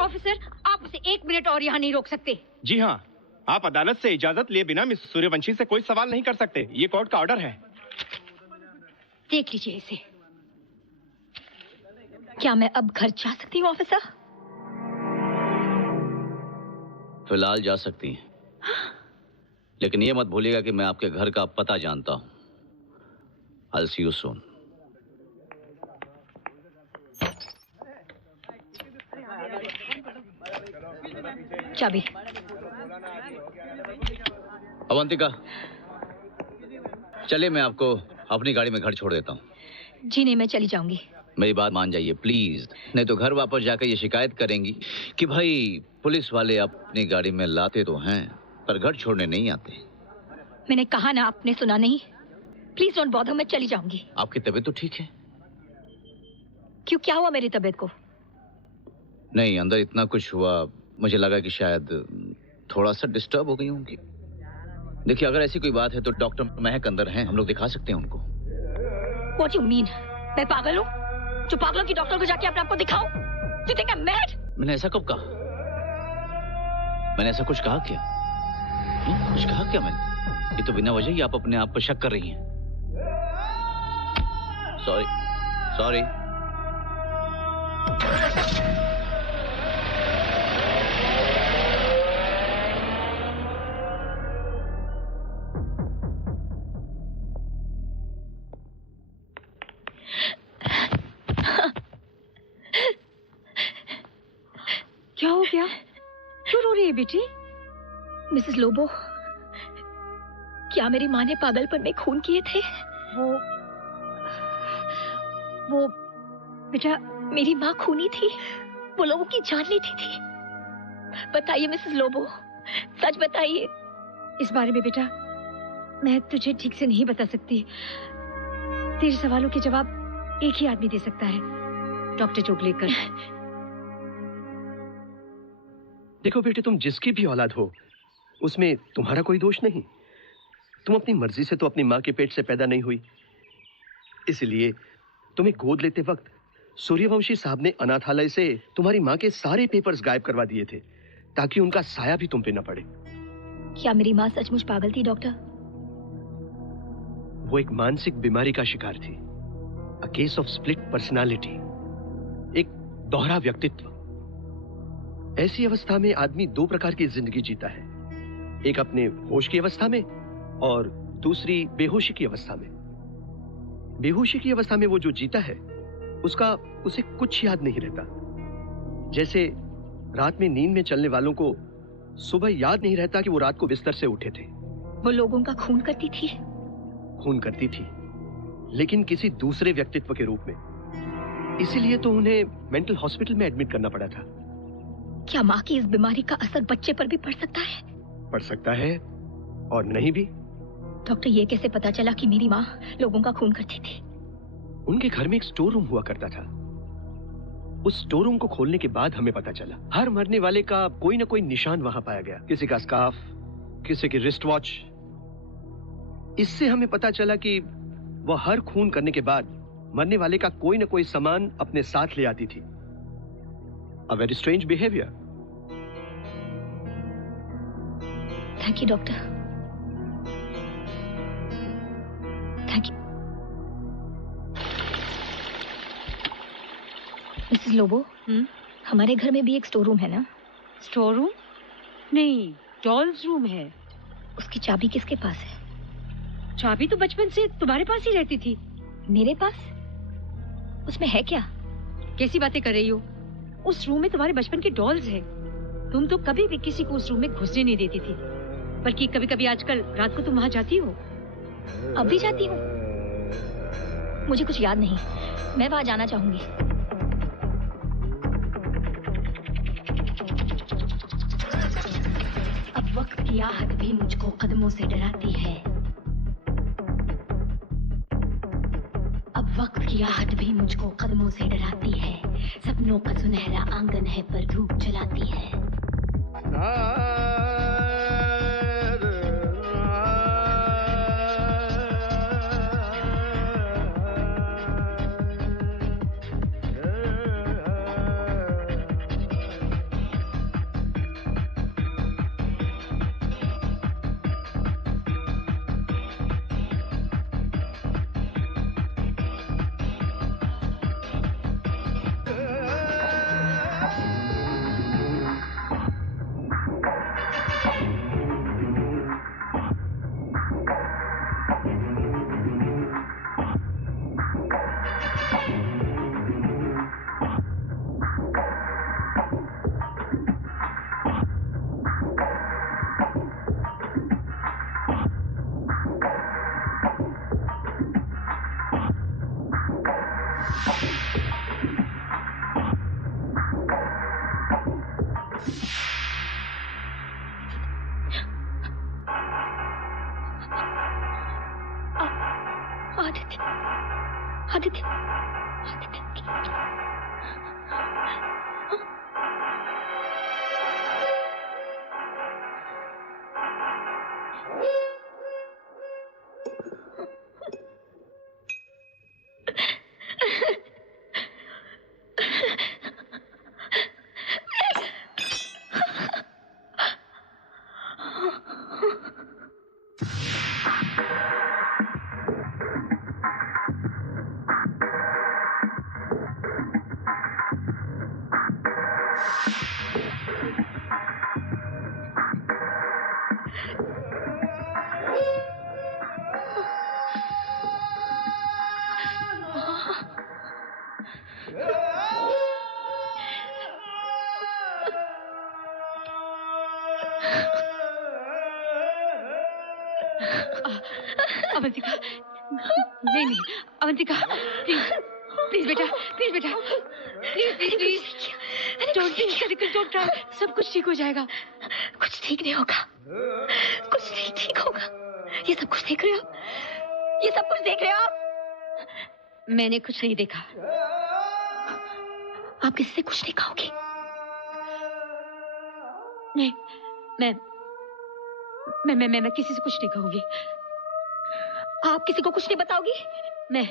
ऑफिसर, आप उसे 1 मिनट और यहाँ नहीं रोक सकते। जी हाँ, आप अदालत से इजाजत लिए बिना मिस सूर्यवंशी से कोई सवाल नहीं कर सकते। ये कोर्ट का ऑर्डर है। देख लीजिए इसे। क्या मैं अब घर जा सकती हूँ ऑफिसर? फिलहाल जा सकती हैं, लेकिन ये मत भूलिएगा कि मैं आपके घर का पता जानता हूँ। I'll see you soon. चाबी। अवंतिका, चलिए मैं आपको अपनी गाड़ी में घर छोड़ देता हूँ। जी नहीं, मैं चली जाऊंगी। मेरी बात मान जाइए प्लीज, नहीं तो घर वापस जाकर ये शिकायत करेंगी कि भाई पुलिस वाले अपनी गाड़ी में लाते तो हैं पर घर छोड़ने नहीं आते। मैंने कहा ना, आपने सुना नहीं। प्लीज डोंट बॉदर, मैं चली जाऊंगी। आपकी तबीयत तो ठीक है? क्यों, क्या हुआ मेरी तबीयत को? नहीं, अंदर इतना कुछ हुआ, मुझे लगा कि शायद थोड़ा सा डिस्टर्ब हो गई होंगी। देखिए, अगर ऐसी कोई बात है तो डॉक्टर महक अंदर हैं, हम लोग दिखा सकते हैं उनको। What you mean? मैं पागल हूँ जो पागलों की डॉक्टर को जाके अपने आप को दिखाऊं? You think I'm mad? मैंने ऐसा कब कहा? मैंने ऐसा कुछ कहा क्या? कुछ कहा क्या मैंने? ये तो बिना वजह ही आप अपने आप पर शक कर रही हैं। सॉरी। क्या हो गया? क्यों रो रही है बेटी? मिसेस लोबो, क्या मेरी माँ ने पागलपन में खून किए थे? वो बेटा, मेरी माँ खूनी थी। वो लोगों की जान लेती थी। बताइए मिसेस लोबो, सच बताइए। इस बारे में बेटा मैं तुझे ठीक से नहीं बता सकती। तेरे सवालों के जवाब एक ही आदमी दे सकता है, डॉक्टर जोगलेकर। देखो बेटे, तुम जिसकी भी औलाद हो उसमें तुम्हारा कोई दोष नहीं। तुम अपनी मर्जी से तो अपनी माँ के पेट से पैदा नहीं हुई, इसलिए तुम्हें गोद लेते वक्त सूर्यवंशी साहब ने अनाथालय से तुम्हारी माँ के सारे पेपर्स गायब करवा दिए थे ताकि उनका साया भी तुम पे न पड़े। क्या मेरी माँ सचमुच पागल थी डॉक्टर? वो एक मानसिक बीमारी का शिकार थी, a case of split personality, एक दोहरा व्यक्तित्व। ऐसी अवस्था में आदमी दो प्रकार की जिंदगी जीता है, एक अपने होश की अवस्था में और दूसरी बेहोशी की अवस्था में। बेहोशी की अवस्था में वो जो जीता है उसे कुछ याद नहीं रहता। जैसे रात में नींद में चलने वालों को सुबह याद नहीं रहता कि वो रात को बिस्तर से उठे थे। वो लोगों का खून करती थी? खून करती थी, लेकिन किसी दूसरे व्यक्तित्व के रूप में। इसीलिए तो उन्हें मेंटल हॉस्पिटल में एडमिट करना पड़ा था। क्या माँ की इस बीमारी का असर बच्चे पर भी पड़ सकता है? पड़ सकता है और नहीं भी। डॉक्टर, ये कैसे पता चला कि मेरी माँ लोगों का खून करती थी? उनके घर में एक स्टोर रूम हुआ करता था। उस स्टोर रूम को खोलने के बाद हमें पता चला हर मरने वाले का कोई ना कोई निशान वहां पाया गया। किसी का स्कार्फ, किसी की रिस्ट वॉच। इससे हमें पता चला कि वह हर खून करने के बाद मरने वाले का कोई ना कोई सामान अपने साथ ले आती थी। A very strange behavior. Thank you, doctor. Thank you. Mrs Lobo, हमारे घर में भी एक स्टोर रूम है ना? Store room? नहीं, डॉल्स रूम है। उसकी चाबी किसके पास है? चाबी तो बचपन से तुम्हारे पास ही रहती थी। मेरे पास? उसमें है क्या? कैसी बातें कर रही हो? उस रूम में तुम्हारे बचपन के डॉल्स हैं। तुम तो कभी भी किसी को उस रूम में घुसने नहीं देती थी, बल्कि कभी-कभी आजकल रात को तुम वहां जाती हो। अब भी जाती हूँ? मुझे कुछ याद नहीं, मैं वहां जाना चाहूंगी। अब वक्त की आहट भी मुझको कदमों से डराती है। अब वक्त की आहट भी मुझको कदमों से डराती है। सपनों का सुनहरा आंगन है पर धूप जलाती है। अवंतिका, नहीं, अवंतिका, प्लीज बेटा, प्लीज, डोंट क्राई, सब कुछ ठीक हो जाएगा। कुछ ठीक नहीं होगा, कुछ नहीं ठीक होगा। ये सब कुछ देख रहे हो आप? ये सब कुछ देख रहे हो आप? मैंने कुछ नहीं देखा। आप किसी से कुछ नहीं कहोगे? नहीं, मैं किसी से कुछ नहीं कहूंगी। आप किसी को कुछ नहीं बताओगी? मैं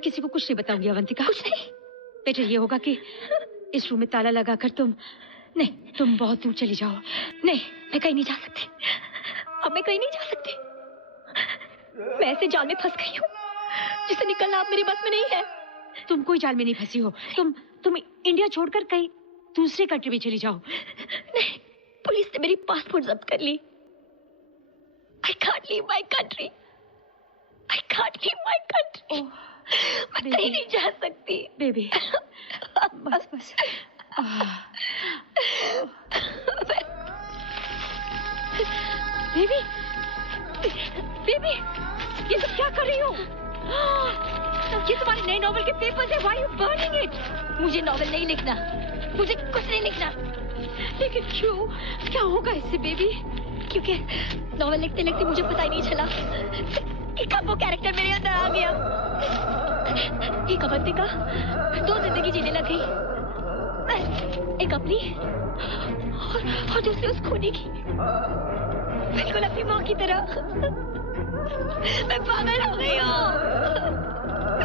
किसी को कुछ नहीं बताऊंगी अवंतिका। कुछ नहीं। बेटर ये होगा कि इस रूम में ताला लगाकर तुम बहुत दूर चली जाओ। नहीं, मैं कहीं नहीं जा सकती। अब मैं कहीं नहीं जा सकती। मैं ऐसे जाल में फंस गई हूँ जिससे निकलना आप मेरी बस में नहीं है। तुम कोई जाल में नहीं फंसी हो। तुम इंडिया छोड़कर कहीं दूसरे कंट्री में चली जाओ। नहीं, पुलिस ने मेरी पासपोर्ट जब्त कर ली। I can't leave my country. I can't leave my country. मैं कहीं नहीं जा सकती। बेबी, बस। बेबी, ये सब क्या कर रही हो? ये तुम्हारे नए नॉवल के पेपर्स हैं। Why are you burning it? मुझे नॉवल नहीं लिखना। मुझे कुछ नहीं लिखना। लेकिन क्यों? क्या होगा इससे बेबी? क्योंकि नॉवल लिखते लिखते मुझे पता ही नहीं चला कि कब वो कैरेक्टर मेरे अंदर आ गया। एक अवंतिका 2 जिंदगी जीने लग गई। एक अपनी और दूसरी उस खोने की। बिल्कुल अपनी माँ की तरह। मैं पागल हो गई हूँ।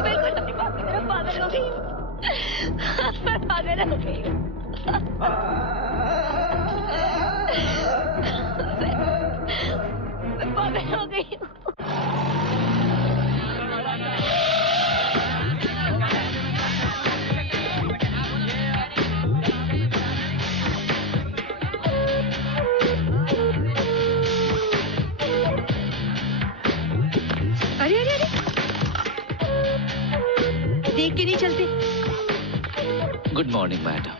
बिल्कुल अपनी माँ की तरह पागल हो गई हूँ। मैं पागल हो गई हूँ। मैं पागल हो गई हूँ। अरे देख के नहीं चलते। Good morning madam.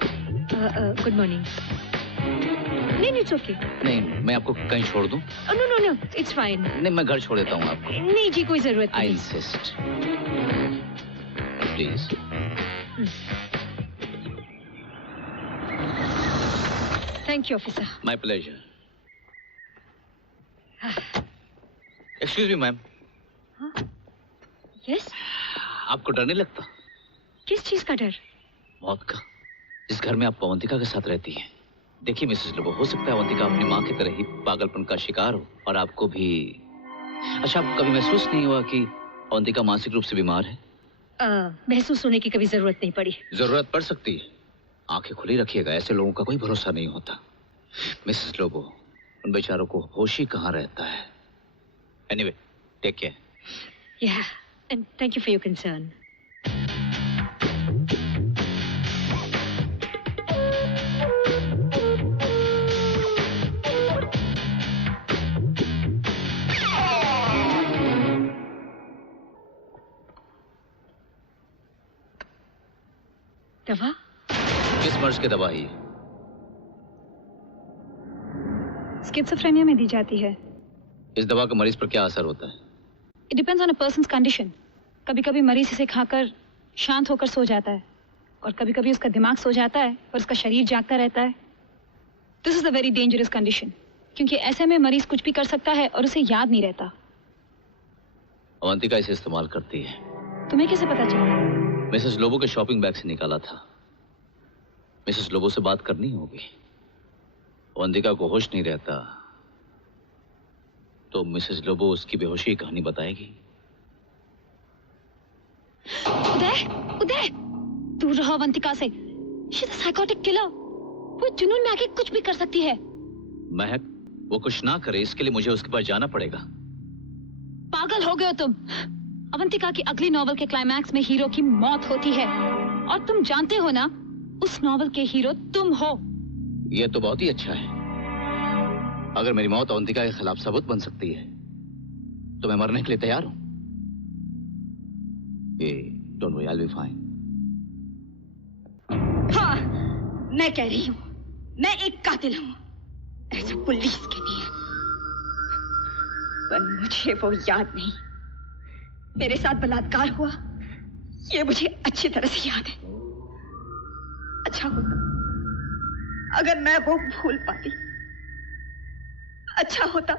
Good morning. नहीं, इट्स ओके। नहीं, मैं आपको कहीं छोड़ दूं? No, it's fine. नहीं, मैं घर छोड़ देता हूँ आपको। नहीं जी, कोई जरूरत आई नहीं। Insist please. Thank you officer. My pleasure. Excuse me ma'am. Yes. आपको डर नहीं लगता? किस चीज का डर? मौत का। जिस घर में आप अवंतिका के साथ रहती हैं। देखिए मिसेस लोबो, हो सकता है अवंतिका अपनी माँ की तरह ही पागलपन का शिकार हो और आपको भी। अच्छा, आपको कभी महसूस नहीं हुआ कि अवंतिका मानसिक रूप से बीमार है? महसूस होने की कभी जरूरत नहीं पड़ी। जरूरत पड़ सकती है। आंखें खुली रखिएगा, ऐसे लोगों का कोई भरोसा नहीं होता। मिसेस लोबो, उन बेचारों को होश ही कहाँ रहता है। Anyway, take care. Yeah, and thank you for your concern. दवा? किस मर्ज की दवा है ये? स्किज़ोफ्रेनिया में दी जाती है। इस दवा का मरीज पर क्या असर होता है? It depends on a person's condition. कभी-कभी मरीज इसे खाकर शांत होकर सो जाता है और कभी-कभी उसका दिमाग सो जाता है और उसका शरीर जागता रहता है। This is a very dangerous condition, क्योंकि ऐसे में मरीज कुछ भी कर सकता है और उसे याद नहीं रहता। अवंतिका इसे इस्तेमाल करती है। तुम्हें कैसे पता चला? मिसेस लोबो के शॉपिंग बैग से निकाला था। मिसेस लोबो से बात करनी होगी। अवंतिका को होश नहीं रहता तो मिसेस लोबो उसकी बेहोशी की कहानी बताएगी। उदय, दूर रहो अवंतिका से। She's a psychotic killer. वो जुनून में आके कुछ भी कर सकती है। महक, वो कुछ ना करे इसके लिए मुझे उसके पास जाना पड़ेगा। पागल हो गए हो तुम। अवंतिका की अगली नॉवल के क्लाइमैक्स में हीरो की मौत होती है और तुम जानते हो ना, उस नॉवल के हीरो तुम हो। ये तो बहुत ही अच्छा है। अगर मेरी मौत अवंतिका के खिलाफ सबूत बन सकती है तो मैं मरने के लिए तैयार हूं। Don't worry, I will be fine. हाँ, मैं कह रही हूँ, मैं एक कातिल हूँ, ऐसा पुलिस कहती है। पर मुझे वो याद नहीं। मेरे साथ बलात्कार हुआ, ये मुझे अच्छी तरह से याद है। अच्छा होता अगर मैं वो भूल पाती। अच्छा होता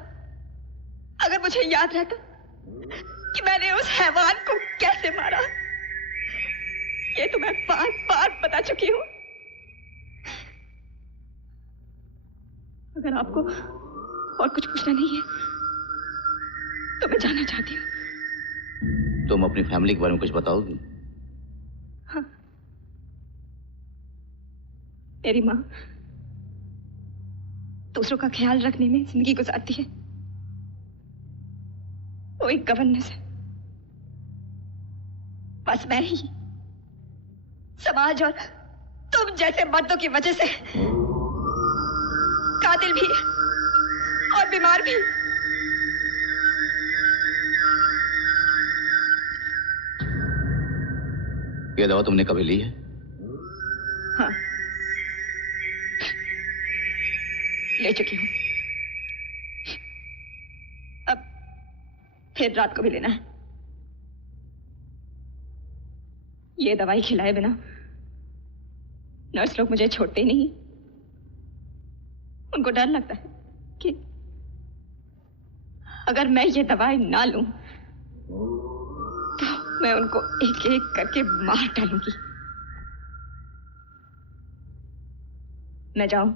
अगर मुझे याद रहता कि मैंने उस हैवान को कैसे मारा। ये तो मैं 5 बार बता चुकी हूँ। अगर आपको और कुछ पूछना नहीं है तो मैं जानना चाहती हूँ। तुम अपनी फैमिली के बारे में कुछ बताओगी? हाँ, मेरी माँ दूसरों का ख्याल रखने में जिंदगी गुजारती है। वो एक गवर्नेंस है। बस मैं ही समाज और तुम जैसे मर्दों की वजह से कातिल भी और बीमार भी। ये दवा तुमने कभी ली है? हाँ, ले चुकी हूँ। अब फिर रात को भी लेना है। ये दवाई खिलाए बिना नर्स लोग मुझे छोड़ते ही नहीं। उनको डर लगता है कि अगर मैं ये दवाई ना लूं तो मैं उनको एक एक करके मार डालूंगी। मैं जाऊं?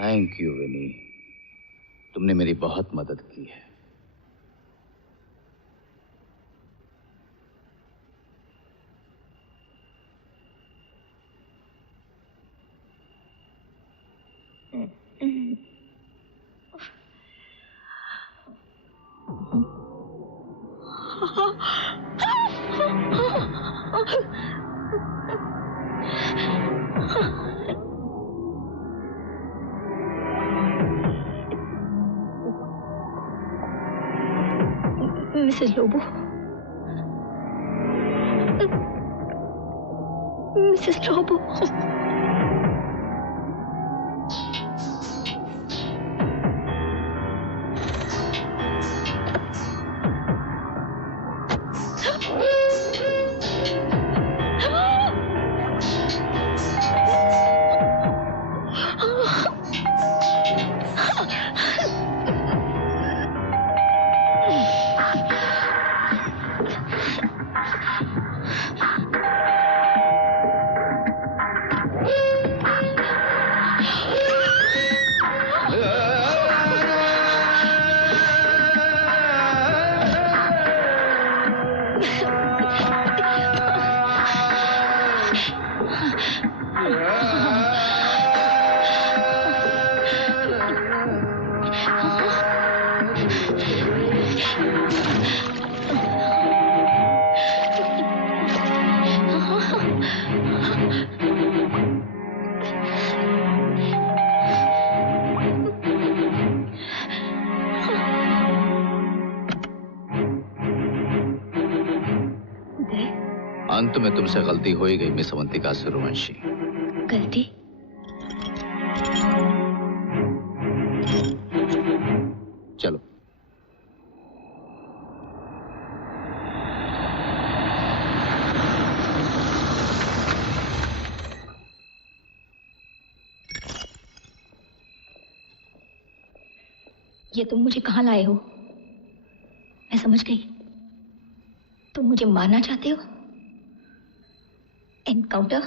थैंक यू विनी, तुमने मेरी बहुत मदद की है। Mrs Lobo, Mrs Lobo. अंत में तुमसे गलती हो ही गई मिस अवंतिका सूर्यवंशी। गलती? चलो। ये तुम मुझे कहाँ लाए हो? मैं समझ गई, तुम मुझे मारना चाहते हो। एनकाउंटर?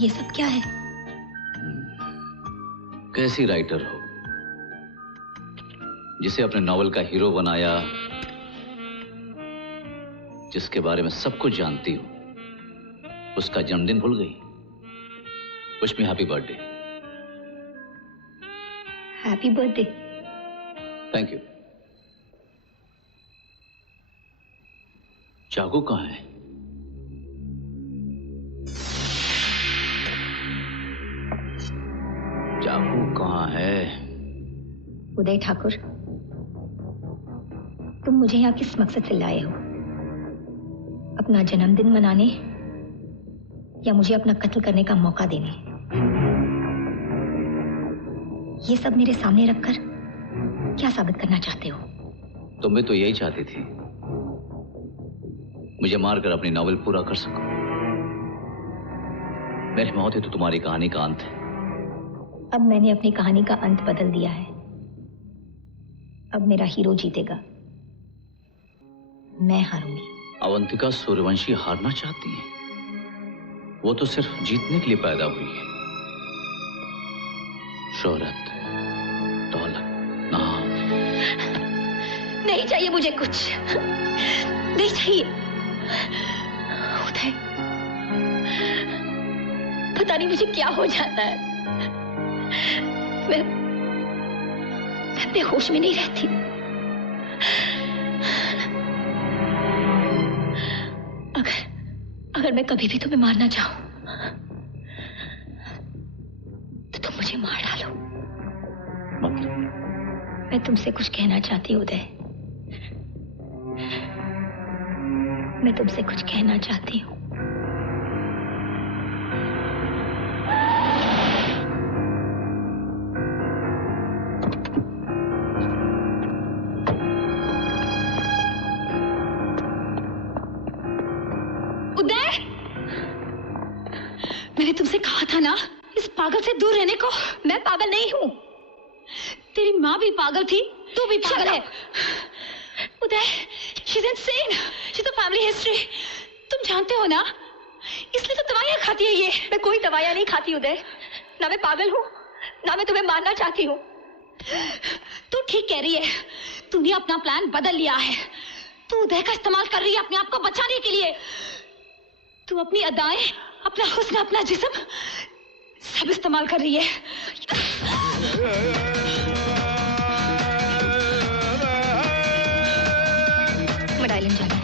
ये सब क्या है? कैसी राइटर हो जिसे अपने नॉवल का हीरो बनाया, जिसके बारे में सब कुछ जानती हो, उसका जन्मदिन भूल गई। Wish me happy birthday. Happy birthday. Thank you. चाकू कहाँ है? चाकू कहाँ है? उदय ठाकुर, तुम मुझे यहाँ किस मकसद से लाए हो? अपना जन्मदिन मनाने या मुझे अपना कत्ल करने का मौका देने? ये सब मेरे सामने रखकर क्या साबित करना चाहते हो? तुम भी तो यही चाहती थी, मुझे मारकर अपनी नॉवेल पूरा कर सको। मेरी मौत ही तो तुम्हारी कहानी का अंत है। अब मैंने अपनी कहानी का अंत बदल दिया है। अब मेरा हीरो जीतेगा, मैं हारूंगी। अवंतिका सूर्यवंशी हारना चाहती है? वो तो सिर्फ जीतने के लिए पैदा हुई है। शोहरत, दौलत, नाम। नहीं चाहिए मुझे कुछ, नहीं चाहिए। उदय, पता नहीं मुझे क्या हो जाता है। मैं बेहोश में नहीं रहती। अगर मैं कभी भी तुम्हें मारना चाहूं तो तुम मुझे मार डालो। मैं तुमसे कुछ कहना चाहती हूं उदय, मैं तुमसे कुछ कहना चाहती हूं। मैंने तुमसे कहा था ना इस पागल से दूर रहने को। मैं पागल नहीं हूं, तेरी माँ भी पागल थी, तू भी पागल है। उदय, she's insane, she's a family history। तुम जानते हो ना, इसलिए तो दवाइयां खाती है ये। मैं कोई दवाइयां नहीं खाती उदय, ना मैं पागल हूं, ना मैं तुम्हें मारना चाहती हूँ। तू ठीक कह रही है, तूने अपना प्लान बदल लिया है। तू उदय का इस्तेमाल कर रही है अपने आप को बचाने के लिए। तू अपनी अदाएं, अपना हुस्न, अपना जिस्म सब इस्तेमाल कर रही है। मैं आइलैंड जाना है।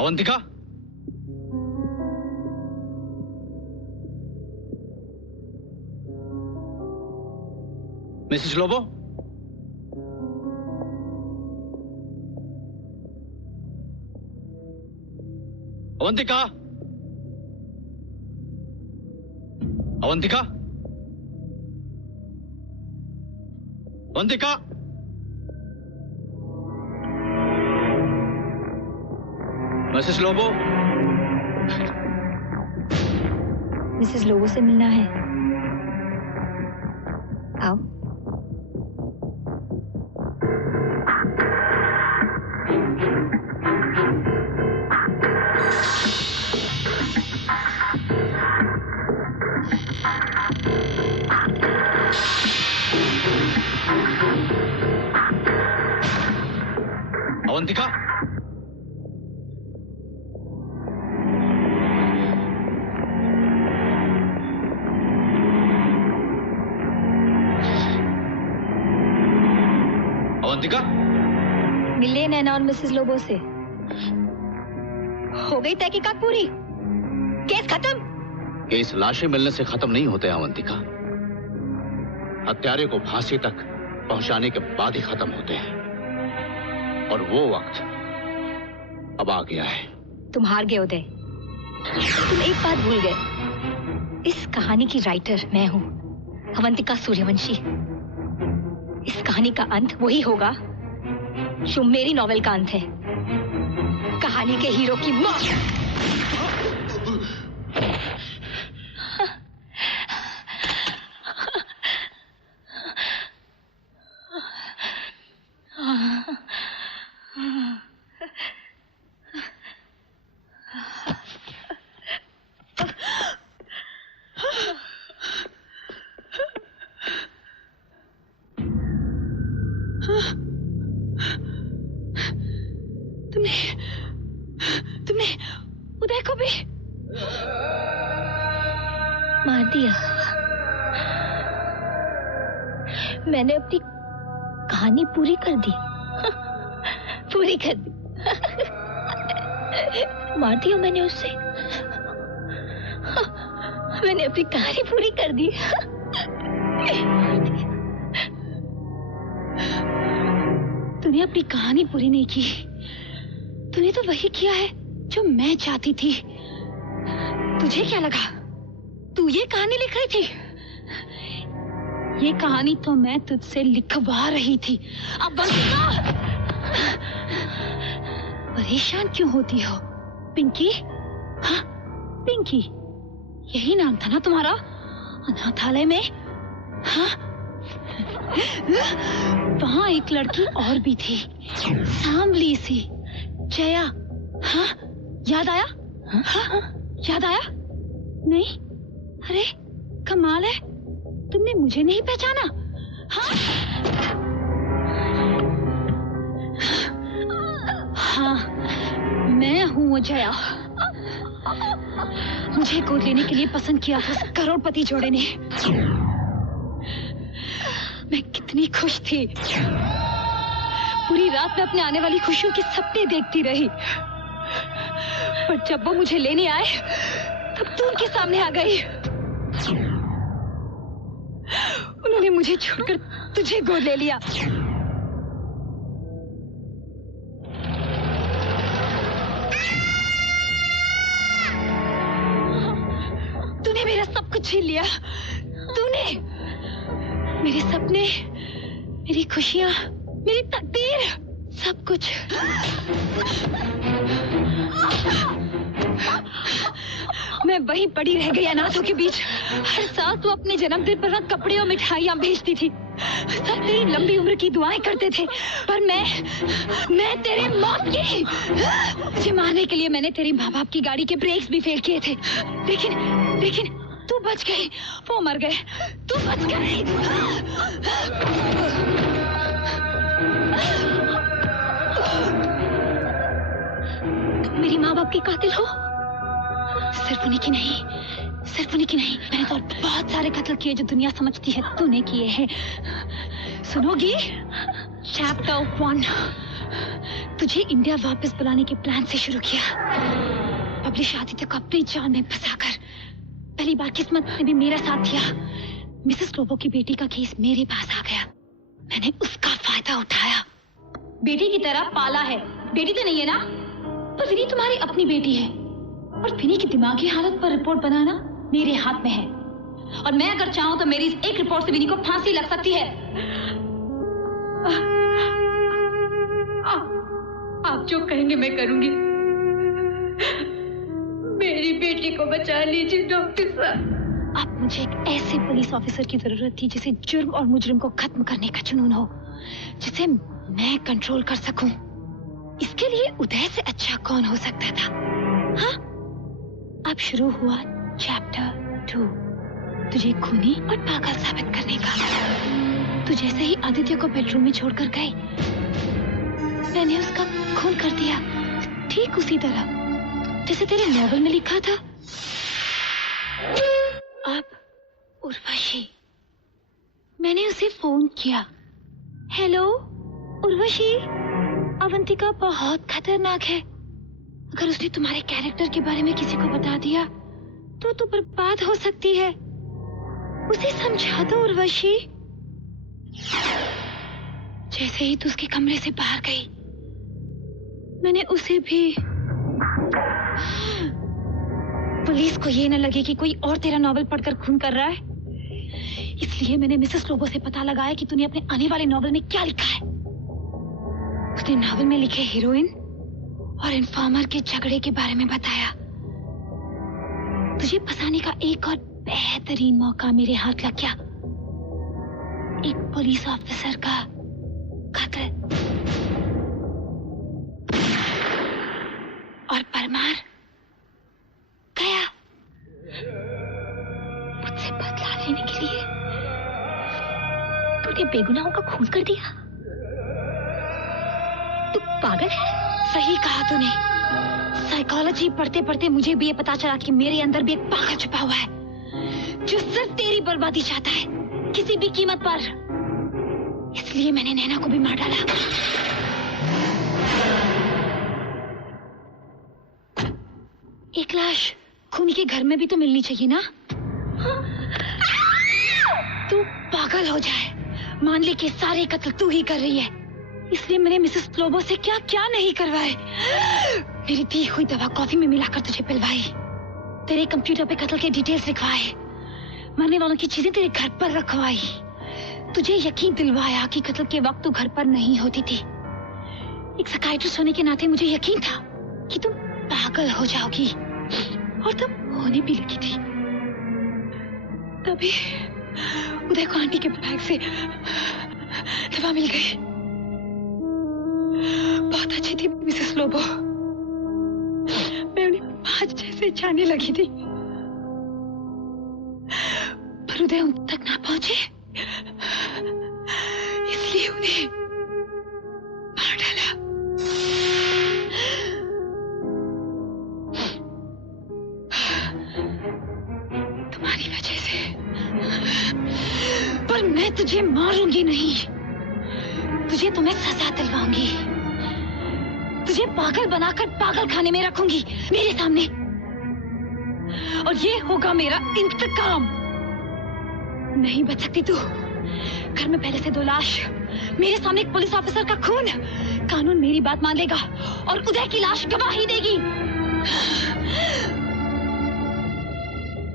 Avantika, Mrs Lobo, Avantika, Avantika, Avantika. Mrs Lobo, Mrs Lobo से मिलना है, आओ। अवंतिका, अवंतिका, मिले नैना और मिसेस लोबो से। हो गई तहकीकात पूरी, केस खत्म। केस लाशें मिलने से खत्म नहीं होते अवंतिका, हत्यारे को फांसी तक पहुंचाने के बाद ही खत्म होते हैं। और वो वक्त अब आ गया है। तुम हार गए उदय, तुम एक बात भूल गए। इस कहानी की राइटर मैं हूं, अवंतिका सूर्यवंशी। इस कहानी का अंत वही होगा जो मेरी नॉवेल का अंत है, कहानी के हीरो की मौत। तुमने उदय को भी मार दिया। मैंने अपनी कहानी पूरी कर दी। पूरी कर दी। मार दिया मैंने उससे। मैंने अपनी कहानी पूरी कर दी। तूने अपनी कहानी पूरी नहीं की। तूने तो वही किया है जो मैं चाहती थी। तुझे क्या लगा तू ये कहानी लिख रही थी? ये कहानी तो मैं तुझसे लिखवा रही थी। अब बंद। परेशान क्यों होती हो पिंकी? हाँ पिंकी, यही नाम था ना तुम्हारा अनाथालय में? हाँ, वहाँ एक लड़की और भी थी, सांवली सी, जया। हाँ, याद आया? हाँ, याद आया? नहीं? अरे कमाल है, तुमने मुझे नहीं पहचाना? हाँ, हाँ, मैं हूँ वो जया। मुझे गोद लेने के लिए पसंद किया था करोड़पति जोड़े ने। मैं कितनी खुश थी। पूरी रात में अपने आने वाली खुशियों के सपने देखती रही। पर जब वो मुझे लेने आए तब तू उनके सामने आ गई। उन्होंने मुझे छोड़कर तुझे गोद ले लिया। तूने मेरा सब कुछ छीन लिया। तूने मेरे सपने, मेरी खुशियां, मेरी तकदीर, सब कुछ। मैं वहीं पड़ी रह गई अनाथों के बीच। हर साल तू अपने जन्मदिन पर कपड़े और मिठाइयां भेजती थी। सब तेरी लंबी उम्र की दुआएं करते थे, पर मैं तेरे मौत की। तुझे मारने के लिए मैंने तेरे माँ बाप की गाड़ी के ब्रेक्स भी फेल किए थे, लेकिन तू बच गई। वो मर गए, तू बच गई। तुम मेरी माँ बाप की कातिल हो। सिर्फ उन्हीं की नहीं, मैंने तो और बहुत सारे कत्ल किए जो दुनिया समझती है तूने किए हैं। सुनोगी? चैप्टर 1, तुझे इंडिया वापस बुलाने के प्लान से शुरू किया। पब्लिश आदि तक अपनी जान में फंसाकर पहली बार किस्मत ने भी मेरा साथ दिया। मिसेस लोबो की बेटी का केस मेरे पास आ गया, मैंने उसका फायदा उठाया। बेटी की तरह पाला है, बेटी तो नहीं है ना? पर विनी तुम्हारी अपनी बेटी है, और विनी की दिमागी हालत पर रिपोर्ट बनाना मेरे हाथ में है। और मैं अगर चाहूं तो मेरी इस एक रिपोर्ट से विनी को फांसी लग सकती है। आप जो कहेंगे मैं करूंगी। मेरी बेटी को बचा लीजिए डॉक्टर साहब। अब मुझे एक ऐसे पुलिस ऑफिसर की जरूरत थी जिसे जुर्म और मुजरिम को खत्म करने का जुनून हो, जिसे मैं कंट्रोल कर सकूं। इसके लिए उदय से अच्छा कौन हो सकता था? हाँ? अब शुरू हुआ चैप्टर 2, तुझे खूनी और पागल साबित करने का। तू जैसे ही आदित्य को बेडरूम में छोड़कर गई, मैंने उसका खून कर दिया, ठीक उसी तरह जैसे तेरे नॉवल में लिखा था। अब उर्वशी, मैंने उसे फोन किया। हेलो उर्वशी, अवंतिका बहुत खतरनाक है। अगर उसने तुम्हारे कैरेक्टर के बारे में किसी को बता दिया तो तू बर्बाद हो सकती है। उसे समझा दो उर्वशी। जैसे ही तू उसके कमरे से बाहर गई, मैंने उसे भी। पुलिस को ये न लगे कि कोई और तेरा नॉवल पढ़कर खून कर रहा है, इसलिए मैंने मिसेस लोबो से पता लगाया कि तूने अपने आने वाले नॉवल में क्या लिखा है। उसने नॉवल में लिखे हीरोइन और इन्फॉर्मर के झगड़े के बारे में बताया। तुझे फंसाने का एक और बेहतरीन मौका मेरे हाथ लग गया। एक पुलिस ऑफिसर का कत्ल, और परमार गया मुझसे बदला लेने के लिए। तूने बेगुनाहों का खून कर दिया। तू पागल है। सही कहा तूने। साइकोलॉजी पढ़ते पढ़ते मुझे भी ये पता चला कि मेरे अंदर भी एक पागल छुपा हुआ है। जो सिर्फ तेरी बर्बादी चाहता है, किसी भी कीमत पर। इसलिए मैंने नैना को भी मार डाला। एक लाश खूनी के घर में भी तो मिलनी चाहिए ना? तू पागल हो जाए, मान ले कि सारे कत्ल तू ही कर रही है। इसलिए मैंने मिसेस लोबो से क्या क्या नहीं करवाए। मेरी दी हुई दवा कॉफी में मिलाकर तुझे पिलवाई, तेरे कंप्यूटर पे कत्ल के डिटेल्स लिखवाए, मरने वालों की चीजें तेरे घर पर रखवाई, तुझे यकीन दिलवाया कि कत्ल के वक्त तू घर पर नहीं होती थी। एक साइकियाट्रिस्ट होने के नाते मुझे यकीन था कि तुम पागल हो जाओगी, और तुम होने भी लगी थी। तभी उदय को आंटी के बैग से दवा मिल गई। बहुत अच्छी थी मिसेस लोबो, मैं उन्हें मां जैसे जाने लगी थी, पर उदय उन तक ना पहुंचे, इसलिए उन्हें मार डाला। तुम्हारी वजह से। पर मैं तुझे मारूंगी नहीं, तुझे तो मैं सजा दिलवाऊंगी, तुझे पागल बनाकर पागल खाने में रखूंगी मेरे सामने, और ये होगा मेरा इंतकाम। नहीं बच सकती तू। घर में पहले से 2 लाश, मेरे सामने एक पुलिस ऑफिसर का खून। कानून मेरी बात मान लेगा और उदय की लाश गवाही देगी।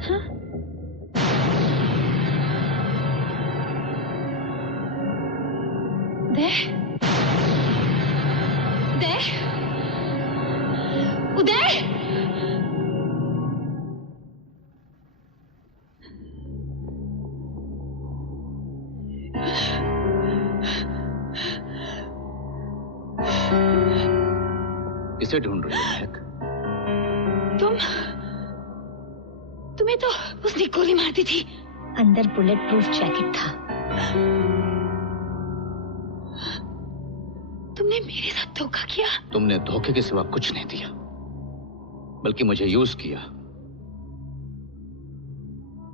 हाँ? उदय, उदय, उदय। किसे ढूंढ रही है? तुम्हें तो उसने गोली मार दी थी। अंदर बुलेट प्रूफ जैकेट था। तुमने मेरे साथ धोखा किया। तुमने धोखे के सिवा कुछ नहीं दिया, बल्कि मुझे यूज किया।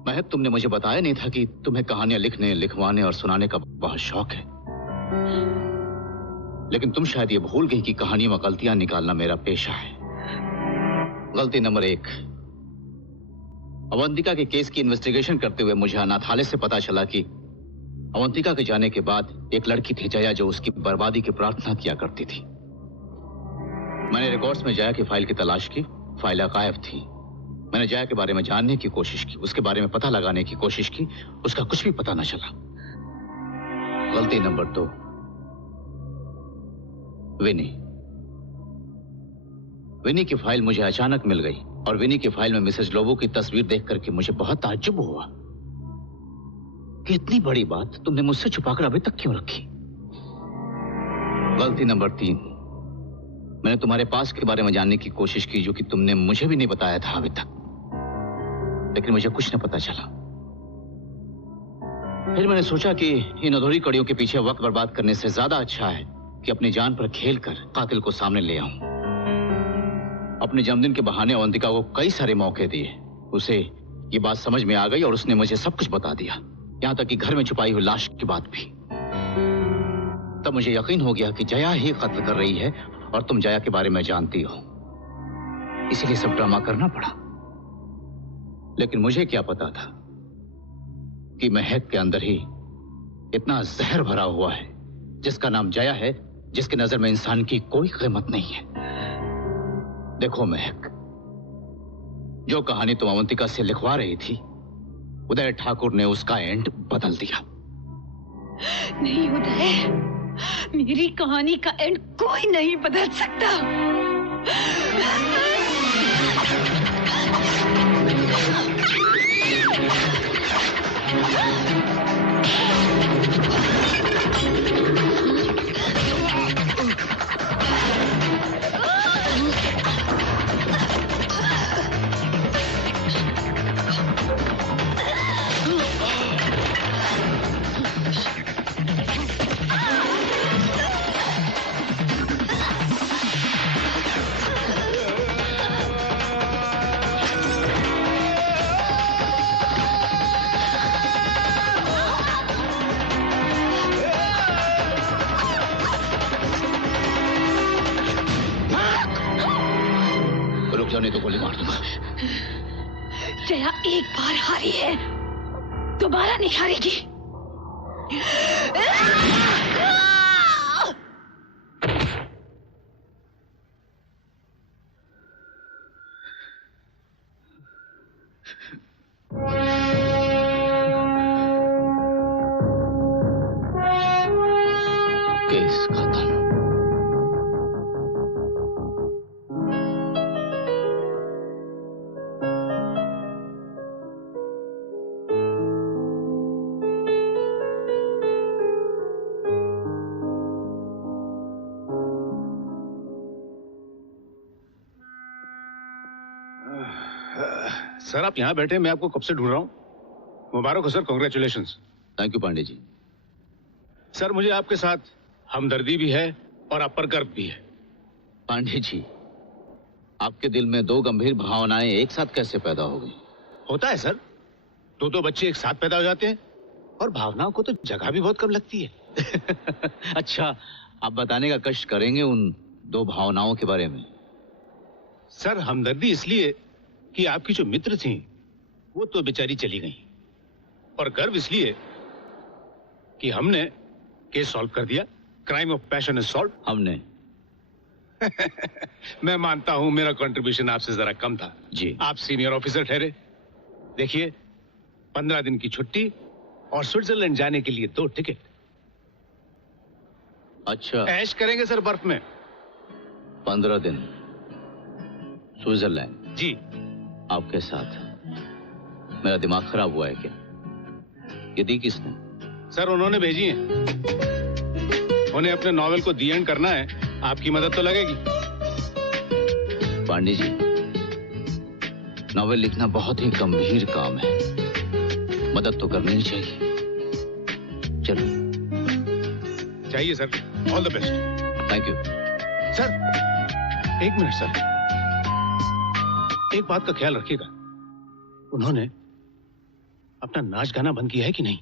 महक, तुमने मुझे बताया नहीं था कि तुम्हें कहानियां लिखने, लिखवाने और सुनाने का बहुत शौक है। लेकिन तुम शायद ये भूल गई कि कहानियों में गलतियां निकालना मेरा पेशा है। गलती नंबर 1, अवंतिका के केस की इन्वेस्टिगेशन करते हुए मुझे अनाथालय से पता चला कि अवंतिका के जाने के बाद एक लड़की थी जया, जो उसकी बर्बादी की प्रार्थना किया करती थी। मैंने रिकॉर्ड्स में जया की फाइल की तलाश की, फाइल गायब थी। मैंने जया के बारे में जानने की कोशिश की, उसके बारे में पता लगाने की कोशिश की, उसका कुछ भी पता न चला। गलती नंबर 2, विनी की फाइल मुझे अचानक मिल गई, और विनी की फाइल में मिसेस लोबो की तस्वीर देख करके मुझे बहुत ताज्जुब हुआ कि इतनी बड़ी बात तुमने मुझसे छुपाकर अभी तक क्यों रखी। गलती नंबर 3, मैंने तुम्हारे पास के बारे में जानने की कोशिश की, जो कि तुमने मुझे भी नहीं बताया था अभी तक, लेकिन मुझे कुछ न पता चला। फिर मैंने सोचा कि इन अधूरी कड़ियों के पीछे वक्त बर्बाद करने से ज्यादा अच्छा है कि अपनी जान पर खेलकर कातिल को सामने ले आऊं। अपने जन्मदिन के बहाने अवंतिका को कई सारे मौके दिए। उसे ये बात समझ में आ गई और उसने मुझे सब कुछ बता दिया, यहां तक कि घर में छुपाई हुई लाश की बात भी। तब मुझे यकीन हो गया कि जया ही कत्ल कर रही है, और तुम जया के बारे में जानती हो, इसीलिए सब ड्रामा करना पड़ा। लेकिन मुझे क्या पता था कि महक के अंदर ही इतना जहर भरा हुआ है, जिसका नाम जया है, जिसकी नजर में इंसान की कोई कीमत नहीं है। देखो महक, जो कहानी तुम अवंतिका से लिखवा रही थी, उदय ठाकुर ने उसका एंड बदल दिया। नहीं उदय, मेरी कहानी का एंड कोई नहीं बदल सकता। नहीं तो गोली मार दूंगा। जया एक बार हारी है, दोबारा नहीं हारेगी। केस खत्म। सर आप यहाँ बैठे, मैं आपको कब से ढूंढ रहा हूँ। मुबारक हो sir, congratulations. Thank you Pandey ji. Sir मुझे आपके साथ हमदर्दी भी है और आप पर गर्व भी है। पांडे जी, आपके दिल में दो गंभीर भावनाएं एक साथ कैसे पैदा हो गई? होता है सर, दो बच्चे एक साथ पैदा हो जाते हैं और भावनाओं को तो जगह भी बहुत कम लगती है। अच्छा, आप बताने का कष्ट करेंगे उन दो भावनाओं के बारे में? सर हमदर्दी इसलिए कि आपकी जो मित्र थी वो तो बेचारी चली गई, और गर्व इसलिए कि हमने केस सॉल्व कर दिया। Crime of passion is solve. हमने मैं मानता हूं मेरा कंट्रीब्यूशन आपसे जरा कम था जी। आप सीनियर ऑफिसर ठहरे। देखिए 15 दिन की छुट्टी और स्विट्जरलैंड जाने के लिए 2 टिकट। अच्छा, ऐश करेंगे सर बर्फ में। 15 दिन स्विट्जरलैंड जी आपके साथ। मेरा दिमाग खराब हुआ है क्या? ये दी किसने? सर उन्होंने भेजी है। उन्हें अपने नॉवेल को दी एंड करना है, आपकी मदद तो लगेगी। पांडे जी, नॉवेल लिखना बहुत ही गंभीर काम है, मदद तो करनी ही चाहिए। चलो। चाहिए sir, all the best. Thank you sir. 1 minute sir, एक बात का ख्याल रखिएगा, उन्होंने अपना नाच गाना बंद किया है कि नहीं?